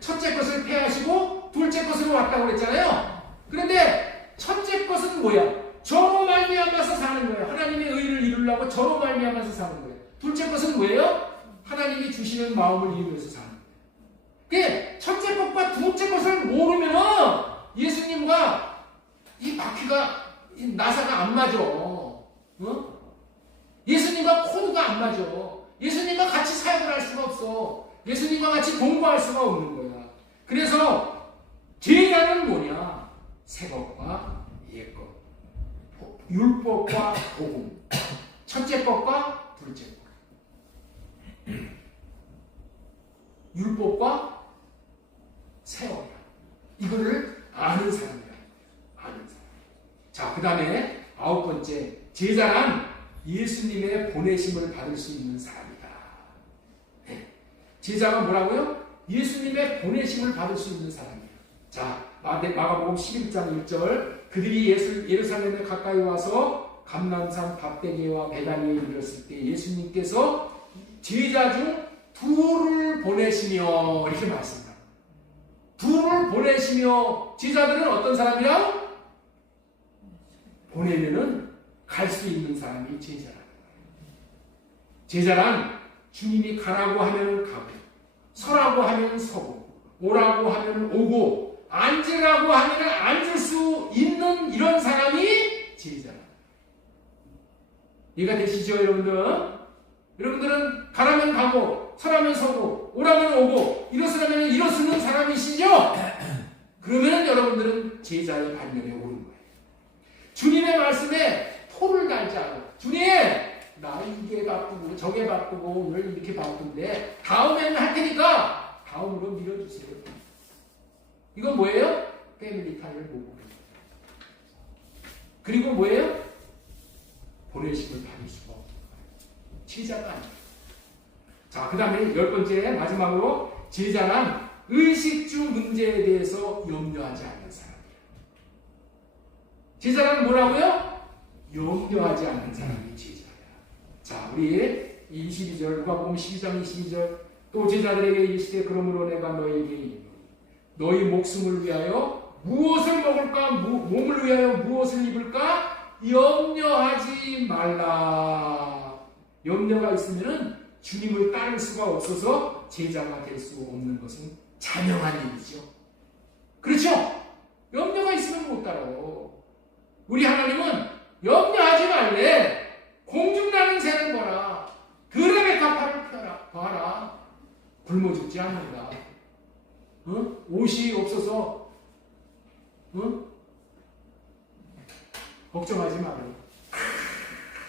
첫째 것을 폐하시고 둘째 것으로 왔다고 그랬잖아요. 그런데 첫째 것은 뭐야? 저로 말미암아서 사는 거예요. 하나님의 의를 이루려고 저로 말미암아서 사는 거예요. 둘째 것은 뭐예요? 하나님이 주시는 마음을 이루면서 사는 거예요. 그게 첫째 것과 둘째 것을 모르면은 예수님과 이 바퀴가, 이 나사가 안 맞아. 예수님과 코드가 안 맞아. 예수님과 같이 사역을 할 수가 없어. 예수님과 같이 공부할 수가 없는 거야. 그래서 제자는 뭐냐? 새 것과 옛 것, 율법과 복음, 첫째 것과 둘째 것, 율법과 세월이야. 이거를 아는 사람이야. 아는 사람. 자, 그 다음에 9번째, 제자란 예수님의 보내심을 받을 수 있는 사람이다. 네. 제자가 뭐라고요? 예수님의 보내심을 받을 수 있는 사람이에요. 자, 마가복음 11장 1절, 그들이 예루살렘에 가까이 와서 감람산 밧데게와 베다니에 이르렀을 때 예수님께서 제자 중 둘을 보내시며, 이렇게 말씀합니다. 둘을 보내시며, 제자들은 어떤 사람이야? 보내면은 갈 수 있는 사람이 제자라는 거예요. 제자란 주님이 가라고 하면 가고, 서라고 하면 서고, 오라고 하면 오고, 앉으라고 하면 앉을 수 있는 이런 사람이 제자라. 이해가 되시죠, 여러분들? 여러분들은 가라면 가고, 서라면 서고, 오라면 오고, 일어서라면 일어서는 사람이시죠? 그러면 여러분들은 제자의 반열에 오른 거예요. 주님의 말씀에 토를 달지 않아. 주님, 나 이게 바쁘고 저게 바쁘고 오늘 이렇게 바쁜데 다음에는 할 테니까 다음으로 밀어주세요. 이건 뭐예요? 패밀리 타임을 보고. 그리고 뭐예요? 보내심을 받을 수가 없는 거예요. 제자가 아니에요. 자, 그 다음에 10번째 마지막으로, 제자란 의식주 문제에 대해서 염려하지 않는 사람이에요. 제자란 뭐라고요? 염려하지 않는 사람이 제자야. 자, 우리 22절, 누가복음 12장 22절, 또 제자들에게 이르시되 그러므로 내가 너에게 이르노니 너희 목숨을 위하여 무엇을 먹을까, 몸을 위하여 무엇을 입을까 염려하지 말라. 염려가 있으면은 주님을 따를 수가 없어서 제자가 될 수 없는 것은 자명한 일이죠. 그렇죠? 염려가 있으면 못 따라요. 우리 하나님은 염려하지 말래. 공중나는 새는 거라. 들의 가파를 봐라. 굶어 죽지 않는다. 어? 옷이 없어서 걱정하지 말아요.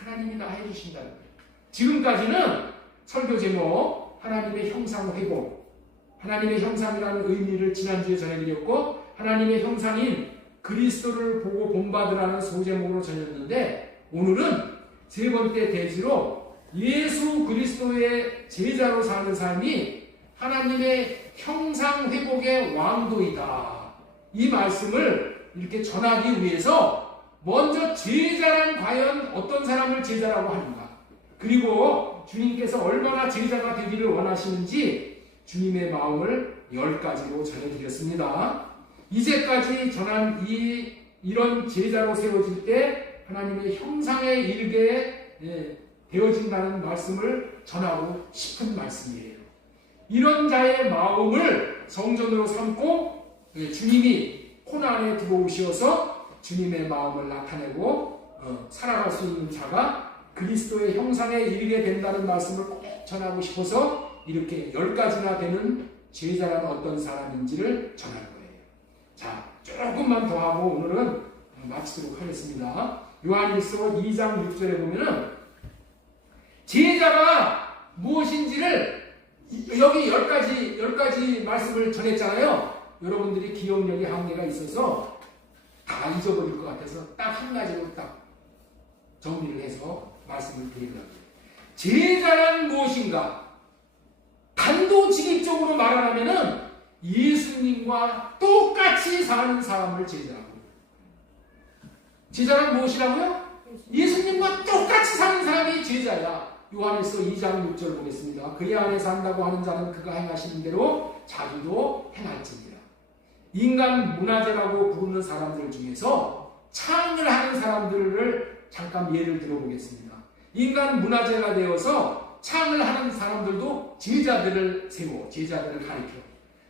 하나님이 다 해주신다는 거예요. 지금까지는 설교 제목 하나님의 형상 회복, 하나님의 형상이라는 의미를 지난주에 전해드렸고, 하나님의 형상인 그리스도를 보고 본받으라는 소제목으로 전했는데, 오늘은 세 번째 대지로 예수 그리스도의 제자로 사는 삶이 하나님의 형상 회복의 왕도이다. 이 말씀을 이렇게 전하기 위해서 먼저 제자란 과연 어떤 사람을 제자라고 하는가, 그리고 주님께서 얼마나 제자가 되기를 원하시는지 주님의 마음을 10가지로 전해드렸습니다. 이제까지 전한 이런 제자로 세워질 때 하나님의 형상에 이르게 되어진다는 말씀을 전하고 싶은 말씀이에요. 이런 자의 마음을 성전으로 삼고 주님이 코난에 들어오셔서 주님의 마음을 나타내고 살아갈 수 있는 자가 그리스도의 형상에 이르게 된다는 말씀을 꼭 전하고 싶어서 이렇게 10가지나 되는 제자란 어떤 사람인지를 전할 거예요. 자, 조금만 더 하고 오늘은 마치도록 하겠습니다. 요한일서 2장 6절에 보면은 제자가 무엇인지를 여기 10가지 말씀을 전했잖아요. 여러분들이 기억력이 한계가 있어서 다 잊어버릴 것 같아서 딱 한 가지로 딱 정리를 해서 말씀을 드리려고 해요. 제자란 무엇인가? 단도직입적으로 말하자면은 예수님과 똑같이 사는 사람을 제자라고 해요. 제자란 무엇이라고요? 예수님과 똑같이 사는 사람이 제자야. 요한일서 2장 6절 보겠습니다. 그의 안에서 한다고 하는 자는 그가 행하시는 대로 자기도 행할지니라. 인간 문화재라고 부르는 사람들 중에서 창을 하는 사람들을 잠깐 예를 들어보겠습니다. 인간 문화재가 되어서 창을 하는 사람들도 제자들을 세워 제자들을 가르쳐.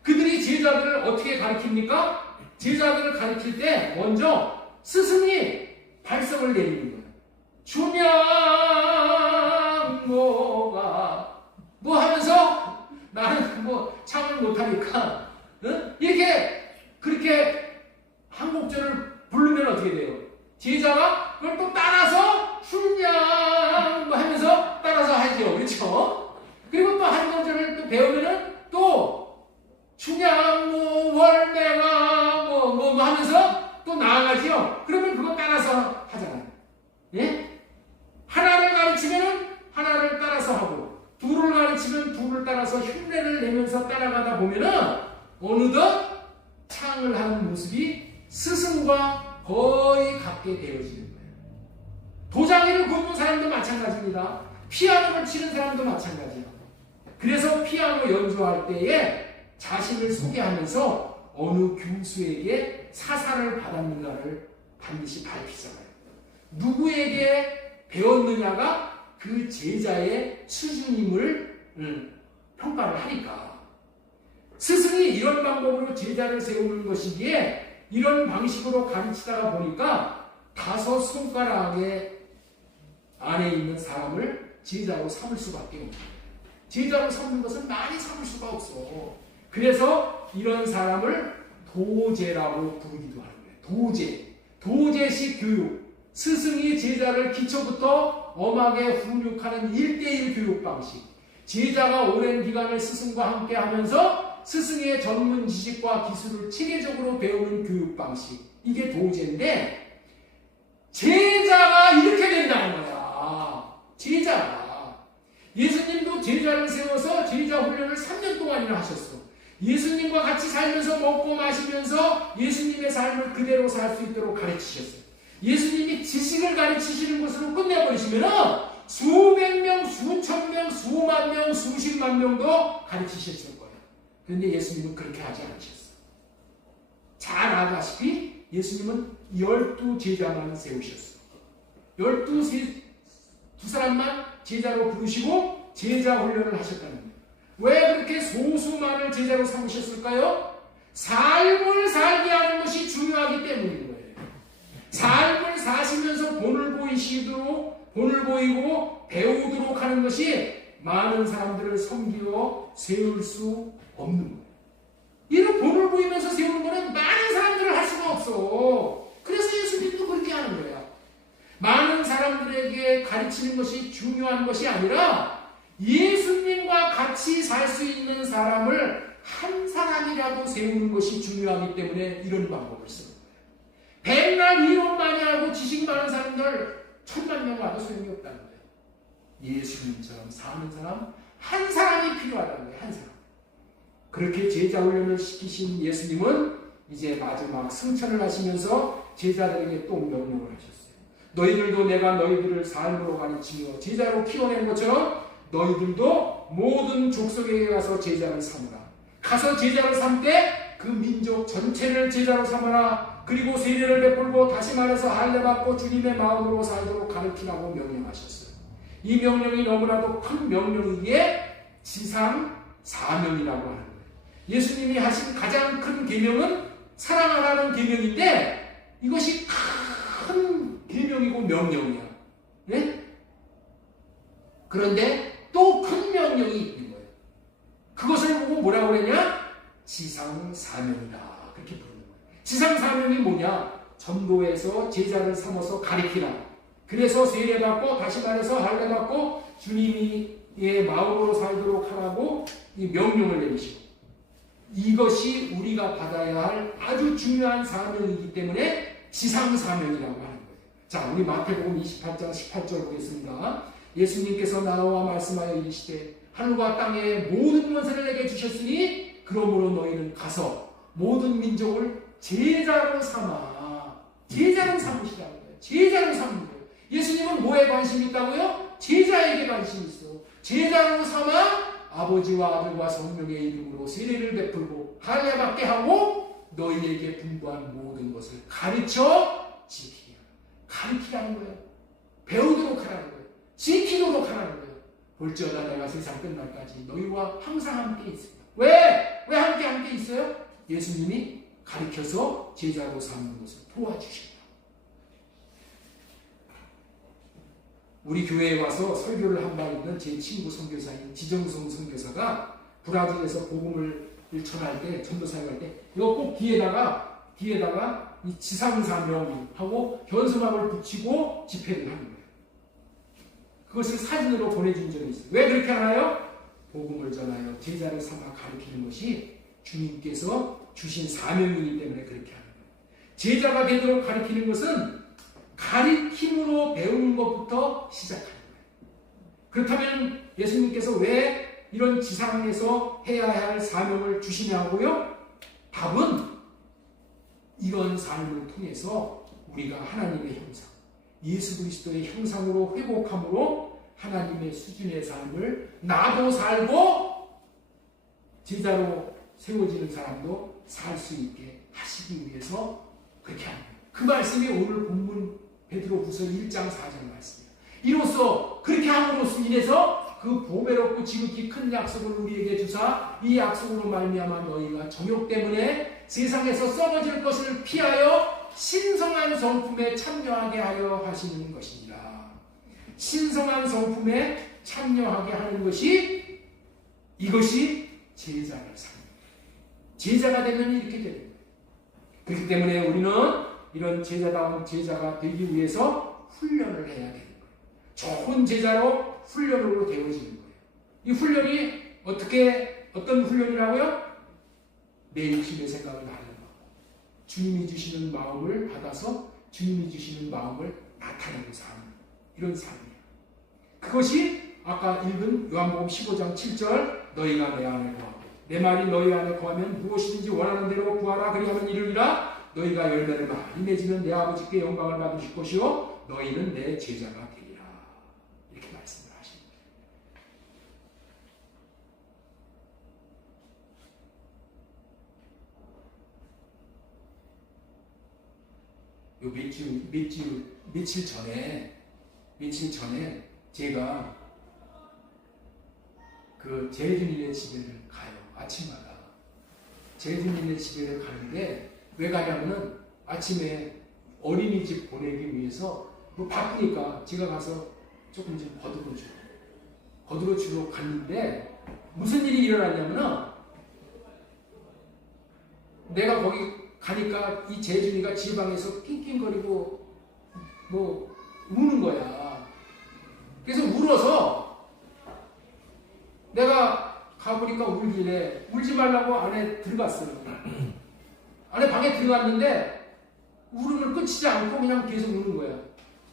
그들이 제자들을 어떻게 가르칩니까? 제자들을 가르칠 때 먼저 스승이 발성을 내리는 거예요. 준양 뭐가 뭐 하면서 나는 뭐 참을 못하니까 이렇게 그렇게 한 곡절을 부르면 어떻게 돼요? 제자가 그걸 또 따라서 춘향 뭐 하면서 따라서 하죠. 그렇죠? 그리고 또 한 곡절을 또 배우면은 또 춘향 월매가 뭐 하면서 또 나아가지요. 그러면 그거 따라서 하잖아요. 예? 하나를 가르치면은 하나를 따라서 하고 둘을 가르치면 둘을 따라서 흉내를 내면서 따라가다 보면은 어느덧 창을 하는 모습이 스승과 거의 같게 되어지는 거예요. 도자기를 굽는 사람도 마찬가지입니다. 피아노를 치는 사람도 마찬가지예요. 그래서 피아노 연주할 때에 자신을 소개하면서 어느 교수에게 사사를 받았는가를 반드시 밝히잖아요. 누구에게 배웠느냐가 그 제자의 수준임을 평가를 하니까 스승이 이런 방법으로 제자를 세우는 것이기에 이런 방식으로 가르치다가 보니까 5 손가락에 안에 있는 사람을 제자로 삼을 수밖에 없는 거예요. 제자로 삼는 것은 많이 삼을 수가 없어. 그래서 이런 사람을 도제라고 부르기도 하는 거예요. 도제식 교육. 스승이 제자를 기초부터 엄하게 훈육하는 1:1 교육 방식. 제자가 오랜 기간을 스승과 함께 하면서 스승의 전문 지식과 기술을 체계적으로 배우는 교육 방식. 이게 도제인데 제자가 이렇게 된다는 거야. 제자가. 예수님도 제자를 세워서 제자 훈련을 3년 동안이나 하셨어. 예수님과 같이 살면서 먹고 마시면서 예수님의 삶을 그대로 살 수 있도록 가르치셨어요. 예수님이 지식을 가르치시는 것으로 끝내버리시면은 수백 명, 수천 명, 수만 명, 수십만 명도 가르치셨을 거예요. 그런데 예수님은 그렇게 하지 않으셨어요. 잘 아다시피 예수님은 12 제자만 세우셨어요. 12 사람만 제자로 부르시고 제자 훈련을 하셨다는 거예요. 왜 그렇게 소수만을 제자로 삼으셨을까요? 삶을 살게 하는 것이 중요하기 때문인 거예요. 삶을 사시면서 본을 보이고 배우도록 하는 것이 많은 사람들을 섬기어 세울 수 없는 거예요. 이런 본을 보이면서 세우는 거는 많은 사람들을 할 수가 없어. 그래서 예수님도 그렇게 하는 거야. 많은 사람들에게 가르치는 것이 중요한 것이 아니라 예수님과 같이 살 수 있는 사람을 한 사람이라도 세우는 것이 중요하기 때문에 이런 방법을 쓰는 거예요. 백날 이론 많이 하고 지식 많은 사람들 1000만 명 와도 소용이 없다는 거예요. 예수님처럼 사는 사람 한 사람이 필요하다는 거예요. 한 사람. 그렇게 제자 훈련을 시키신 예수님은 이제 마지막 승천을 하시면서 제자들에게 또 명령을 하셨어요. 너희들도 내가 너희들을 삶으로 가르치며 제자로 키워낸 것처럼 너희들도 모든 족속에게 가서 제자를 삼으라. 가서 제자를 삼되 그 민족 전체를 제자로 삼아라. 그리고 세례를 베풀고 다시 말해서 할례받고 주님의 마음으로 살도록 가르치라고 명령하셨어요. 이 명령이 너무나도 큰 명령이기에 지상 사명이라고 하는 거예요. 예수님이 하신 가장 큰 계명은 사랑하라는 계명인데 이것이 큰 계명이고 명령이야. 네? 그런데 또 큰 명령이 있는 거예요. 그것을 보고 뭐라고 그랬냐? 지상 사명이다. 그렇게 부르는 거예요. 지상 사명이 뭐냐? 전도해서 제자를 삼아서 가리키라. 그래서 세례받고 다시 말해서 할례받고 주님의 마음으로 살도록 하라고 이 명령을 내리시고 이것이 우리가 받아야 할 아주 중요한 사명이기 때문에 지상 사명이라고 하는 거예요. 자, 우리 마태복음 28장 18절 보겠습니다. 예수님께서 나와 말씀하여 이르시되 하늘과 땅의 모든 권세를 내게 주셨으니 그러므로 너희는 가서 모든 민족을 제자로 삼아. 제자로 삼으시라는 거예요. 제자로 삼는 거예요. 예수님은 뭐에 관심이 있다고요? 제자에게 관심이 있어. 제자로 삼아 아버지와 아들과 성령의 이름으로 세례를 베풀고 할례받게 하고 너희에게 분부한 모든 것을 가르쳐 지키라. 가르치라는 거예요. 배우도록 하라는 거예요. 지키도록 하라는 거예요. 볼지어다 내가 세상 끝날까지 너희와 항상 함께 있습니다. 왜 함께 있어요? 예수님이 가르쳐서 제자로 삼는 것을 도와주십니다. 우리 교회에 와서 설교를 한 바 있는 제 친구 선교사인 지정성 선교사가 브라질에서 복음을 전할 때, 전도 사역할 때 이거 꼭 뒤에다가 이 지상사명하고 현수막을 붙이고 집회를 하는 거예요. 그것을 사진으로 보내준 적이 있어요. 왜 그렇게 하나요? 복음을 전하여 제자를 삼아 가르치는 것이 주님께서 주신 사명이기 때문에 그렇게 하는 거예요. 제자가 되도록 가르치는 것은 가르침으로 배우는 것부터 시작하는 거예요. 그렇다면 예수님께서 왜 이런 지상에서 해야 할 사명을 주시냐고요? 답은 이런 삶을 통해서 우리가 하나님의 형상, 예수 그리스도의 형상으로 회복함으로 하나님의 수준의 삶을 나도 살고 제자로 세워지는 사람도 살 수 있게 하시기 위해서 그렇게 합니다. 그 말씀이 오늘 본문 베드로후서 1장 4절 말씀이에요. 이로써 그렇게 함으로써 인해서 그 보배롭고 지극히 큰 약속을 우리에게 주사 이 약속으로 말미암아 너희가 정욕 때문에 세상에서 썩어질 것을 피하여 신성한 성품에 참여하게 하려 하시는 것입니다. 신성한 성품에 참여하게 하는 것이 이것이 제자를 사는 거예요. 제자가 되면 이렇게 되는 거예요. 그렇기 때문에 우리는 이런 제자다운 제자가 되기 위해서 훈련을 해야 되는 거예요. 좋은 제자로 훈련으로 되어지는 거예요. 이 훈련이 어떤 훈련이라고요? 내 육신의 생각을 나누고 주님이 주시는 마음을 받아서 주님이 주시는 마음을 나타내는 삶, 이런 삶이에요. 그것이 아까 읽은 요한복음 15장 7절 너희가 내 안에 거하고 내 말이 너희 안에 거하면 무엇이든지 원하는 대로 구하라 그리하면 이루리라. 너희가 열매를 많이 맺으면 내 아버지께 영광을 받으실 것이요 너희는 내 제자가 되리라. 이렇게 말씀을 하십니다. 요 며칠 전에 제가 그 재준이네 집에를 가요. 아침마다 재준이네 집에를 가는데 왜 가냐면은 아침에 어린이집 보내기 위해서 뭐 바쁘니까 제가 가서 조금 좀 거들어 주러 갔는데 무슨 일이 일어났냐면은 내가 거기 가니까 이 재준이가 지방에서 낑낑거리고 뭐 우는 거야. 그래서 울어서 내가 가보니까 울길래 울지 말라고 안에 들어갔어요. 안에 방에 들어갔는데 울음을 끊지 않고 그냥 계속 우는 거야.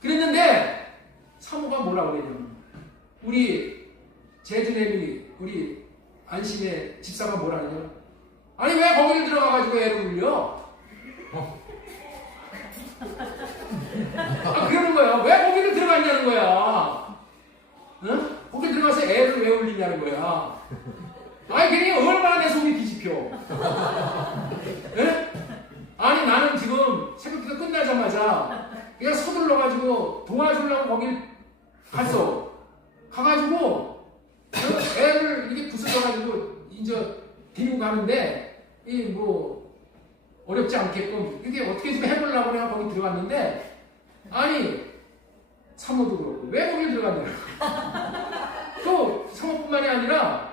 그랬는데 사모가 뭐라 그랬냐면 우리 재준애미 우리 안심의 집사가 뭐라 그러냐 아니 왜 거기를 들어가가지고 애를 울려? 그러는 거야. 왜 거기를 들어갔냐는 거야. 응? 거기 들어가서 애를 왜 울리냐는 거야. 아니 괜히 얼마나 내 속이 뒤집혀. 네? 아니 나는 지금 새벽기도 끝나자마자 그냥 서둘러가지고 도와주려고 거길 갔어. 가가지고 애를 이렇게 부숴가지고 이제 데리고 가는데 이 뭐 어렵지 않게끔 이게 어떻게 좀 해보려고 내가 거기 들어갔는데 아니 사모도 그렇고 왜 거기 들어갔냐고. 또 사모뿐만이 아니라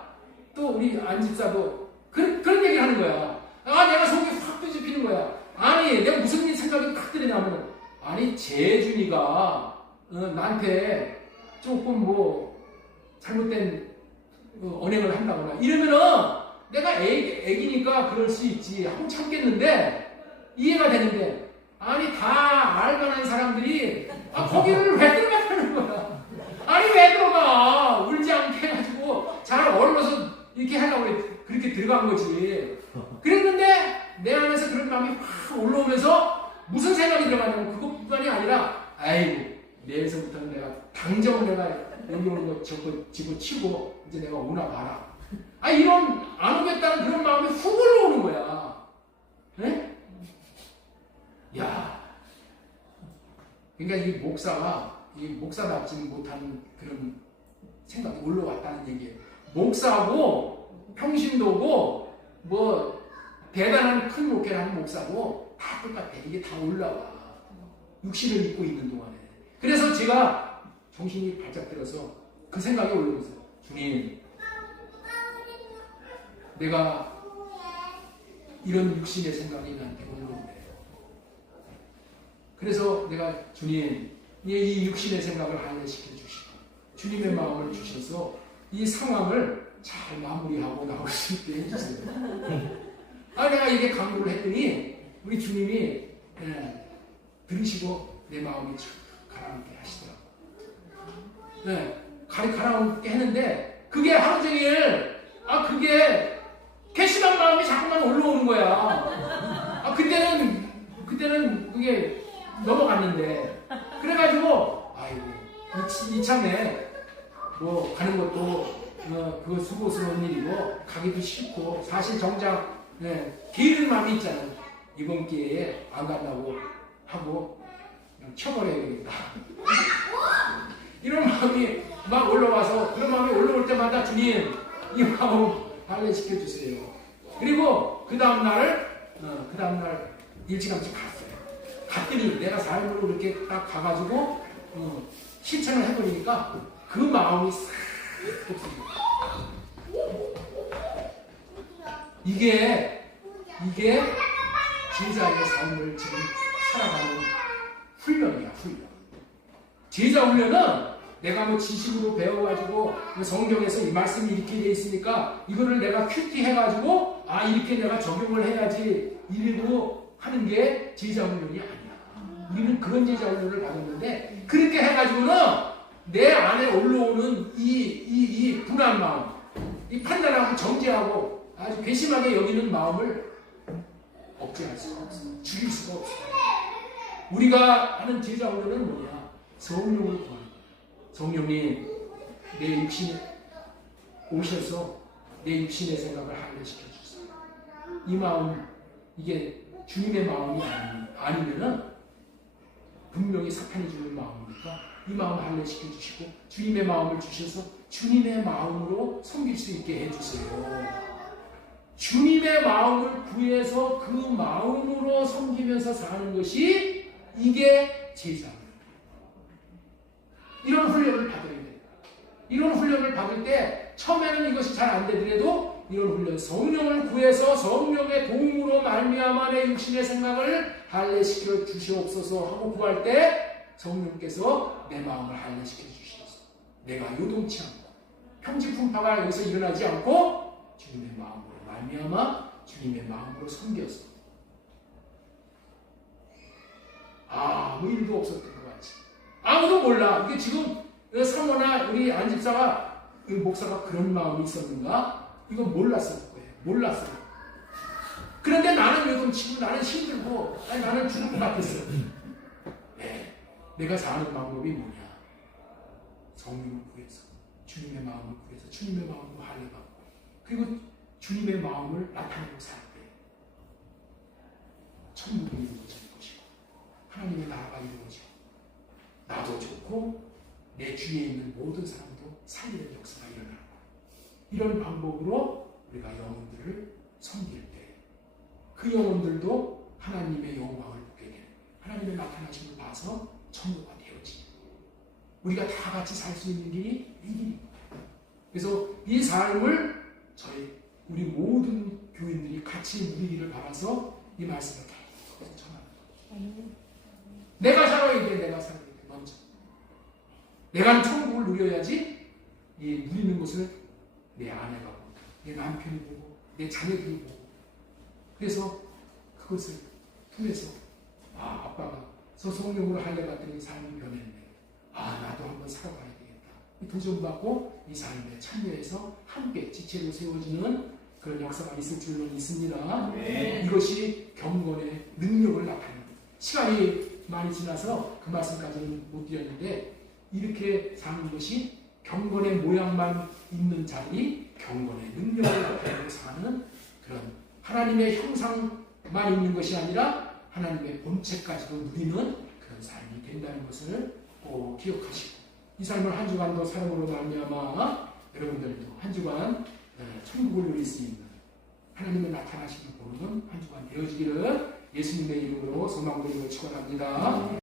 또 우리 안집사도 그런 얘기 하는 거야. 내가 속이 확 뒤집히는 거야. 아니 내가 무슨 생각이 탁 들으냐면 아니 재준이가 나한테 조금 뭐 잘못된 언행을 한다거나 이러면은 내가 애기니까 그럴 수 있지 하고 참겠는데 이해가 되는데 아니 다 알만한 사람들이 거기를 왜 들어가는 거야. 아니 왜 들어가. 울지 않게 해가지고 잘 얼러서 이렇게 하려고 그렇게 들어간 거지. 그랬는데 내 안에서 그런 마음이 확 올라오면서 무슨 생각이 들어가냐면 그것뿐만이 아니라 아이고 내일서부터는 내가 당장 내가 여기 오는 거 저거 집어치고 이제 내가 오나 봐라. 이런 안 오겠다는 그런 마음이 훅 올라오는 거야. 네? 야, 그러니까 이 목사답지 못하는 그런 생각이 올라왔다는 얘기예요. 목사고 평신도고 뭐 대단한 큰 목회를 하는 목사고 다 똑같아. 이게 다 올라와. 육신을 입고 있는 동안에. 그래서 제가 정신이 바짝 들어서 그 생각이 올라오면서 주님, 내가 이런 육신의 생각이 나한테 올라오네. 그래서 내가 주님, 이 육신의 생각을 할례시켜 주시고 주님의 마음을 주셔서 이 상황을 잘 마무리하고 나올 수 있게 해주세요. 내가 이게 강구를 했더니 우리 주님이 들으시고 내 마음이 쭉 가라앉게 하시더라고요. 가라앉게 했는데 그게 하루 종일 그게 괘씸한 마음이 자꾸만 올라오는 거야. 그때는 그게 넘어갔는데 그래가지고 아이고 이참에 뭐 가는 것도 그거 수고스러운 일이고 가기도 싫고 사실 정작 게으른 마음이 있잖아요. 이번 기회에 안 간다고 하고 그냥 쳐버려야겠다. 이런 마음이 막 올라와서 그런 마음이 올라올 때마다 주님 이 마음 할례시켜 주세요. 그리고 그 다음날 일찌감치 갔어요. 갔더니 내가 삶으로 그렇게 딱 가가지고 실천을 해버리니까 그 마음이 싹 없어져요. 이게 제자의 삶을 지금 살아가는 훈련이야, 훈련. 제자 훈련은 내가 뭐 지식으로 배워가지고 성경에서 이 말씀이 이렇게 돼 있으니까 이거를 내가 큐티 해가지고 이렇게 내가 적용을 해야지 이러고 하는 게 제자 훈련이 아니야. 우리는 그런 제자 훈련을 받았는데 그렇게 해가지고는 내 안에 올라오는 이 분한 마음, 이 판단하고 정죄하고 아주 괘씸하게 여기는 마음을 억제할 수가 없어. 죽일 수가 없어. 우리가 하는 제자 훈련은 뭐냐? 성령을 구하는 거야. 성령님, 내 육신에 오셔서 내 육신의 생각을 할례시켜 주세요. 이 마음, 이게 주님의 마음이 아니면은 분명히 사탄이 주는 마음이니까 이 마음 할례시켜 주시고 주님의 마음을 주셔서 주님의 마음으로 섬길 수 있게 해주세요. 주님의 마음을 구해서 그 마음으로 섬기면서 사는 것이 이게 제자입니다. 이런 훈련을 받아야 돼요. 이런 훈련을 받을 때 처음에는 이것이 잘 안 되더라도 이런 훈련, 성령을 구해서 성령의 도움으로 말미암아 내 육신의 생각을 할례시켜 주시옵소서 하고 구할 때 성령께서 내 마음을 할례시켜 주시옵소서. 내가 요동치 않고 평지풍파가 여기서 일어나지 않고 주님의 마음으로 말미암아 주님의 마음으로 섬겨서 아무 일도 없었던 것 같지. 아무도 몰라. 이게 지금 사모나 우리 안집사가 목사가 그런 마음이 있었는가? 이건 몰랐을 거예요. 몰랐어요. 그런데 나는 요동치고 나는 힘들고 나는 죽을 것 같았어. 내가 사는 방법이 뭐냐? 성령을 구해서 주님의 마음을 구해서 주님의 마음으로 할례받고 그리고 주님의 마음을 나타내고 살 때 천국이 이루어질 것이고 하나님의 나라가 이루어지고 나도 좋고 내 주위에 있는 모든 사람도 살리는 역사가 일어날 거야. 이런 방법으로 우리가 영혼들을 섬길 때 그 영혼들도 하나님의 영광을 보게 되는 하나님의 나타나심을 봐서 천국가 되어지고 우리가 다 같이 살 수 있는 길이 이 길입니다. 그래서 이 삶을 우리 모든 교인들이 같이 누리기를 바라서 이 말씀을 계속 전하는 거예요. 내가 살아야 돼. 내가 살아야 돼. 먼저 내가 천국을 누려야지 이 누리는 것을 내 아내가 보고 내 남편이 보고 내 자녀들이 보고 그래서 그것을 통해서 아빠가 성령으로 할례받더니 삶이 변했네. 나도 한번 살아봐야 되겠다. 도전받고 이 삶에 참여해서 함께 지체로 세워지는 그런 역사가 있을 줄로 믿습니다. 네. 이것이 경건의 능력을 나타냅니다. 시간이 많이 지나서 그 말씀까지는 못 드렸는데 이렇게 사는 것이 경건의 모양만 있는 자들이 경건의 능력을 나타내고 사는 그런 하나님의 형상만 있는 것이 아니라 하나님의 본체까지도 누리는 그런 삶이 된다는 것을 꼭 기억하시고 이 삶을 한 주간도 사랑으로 말미암아 여러분들도 한 주간 천국을 누릴 수 있는 하나님의 나타나심을 보는 한 주간 되어지기를 예수님의 이름으로 소망드리고 축원합니다.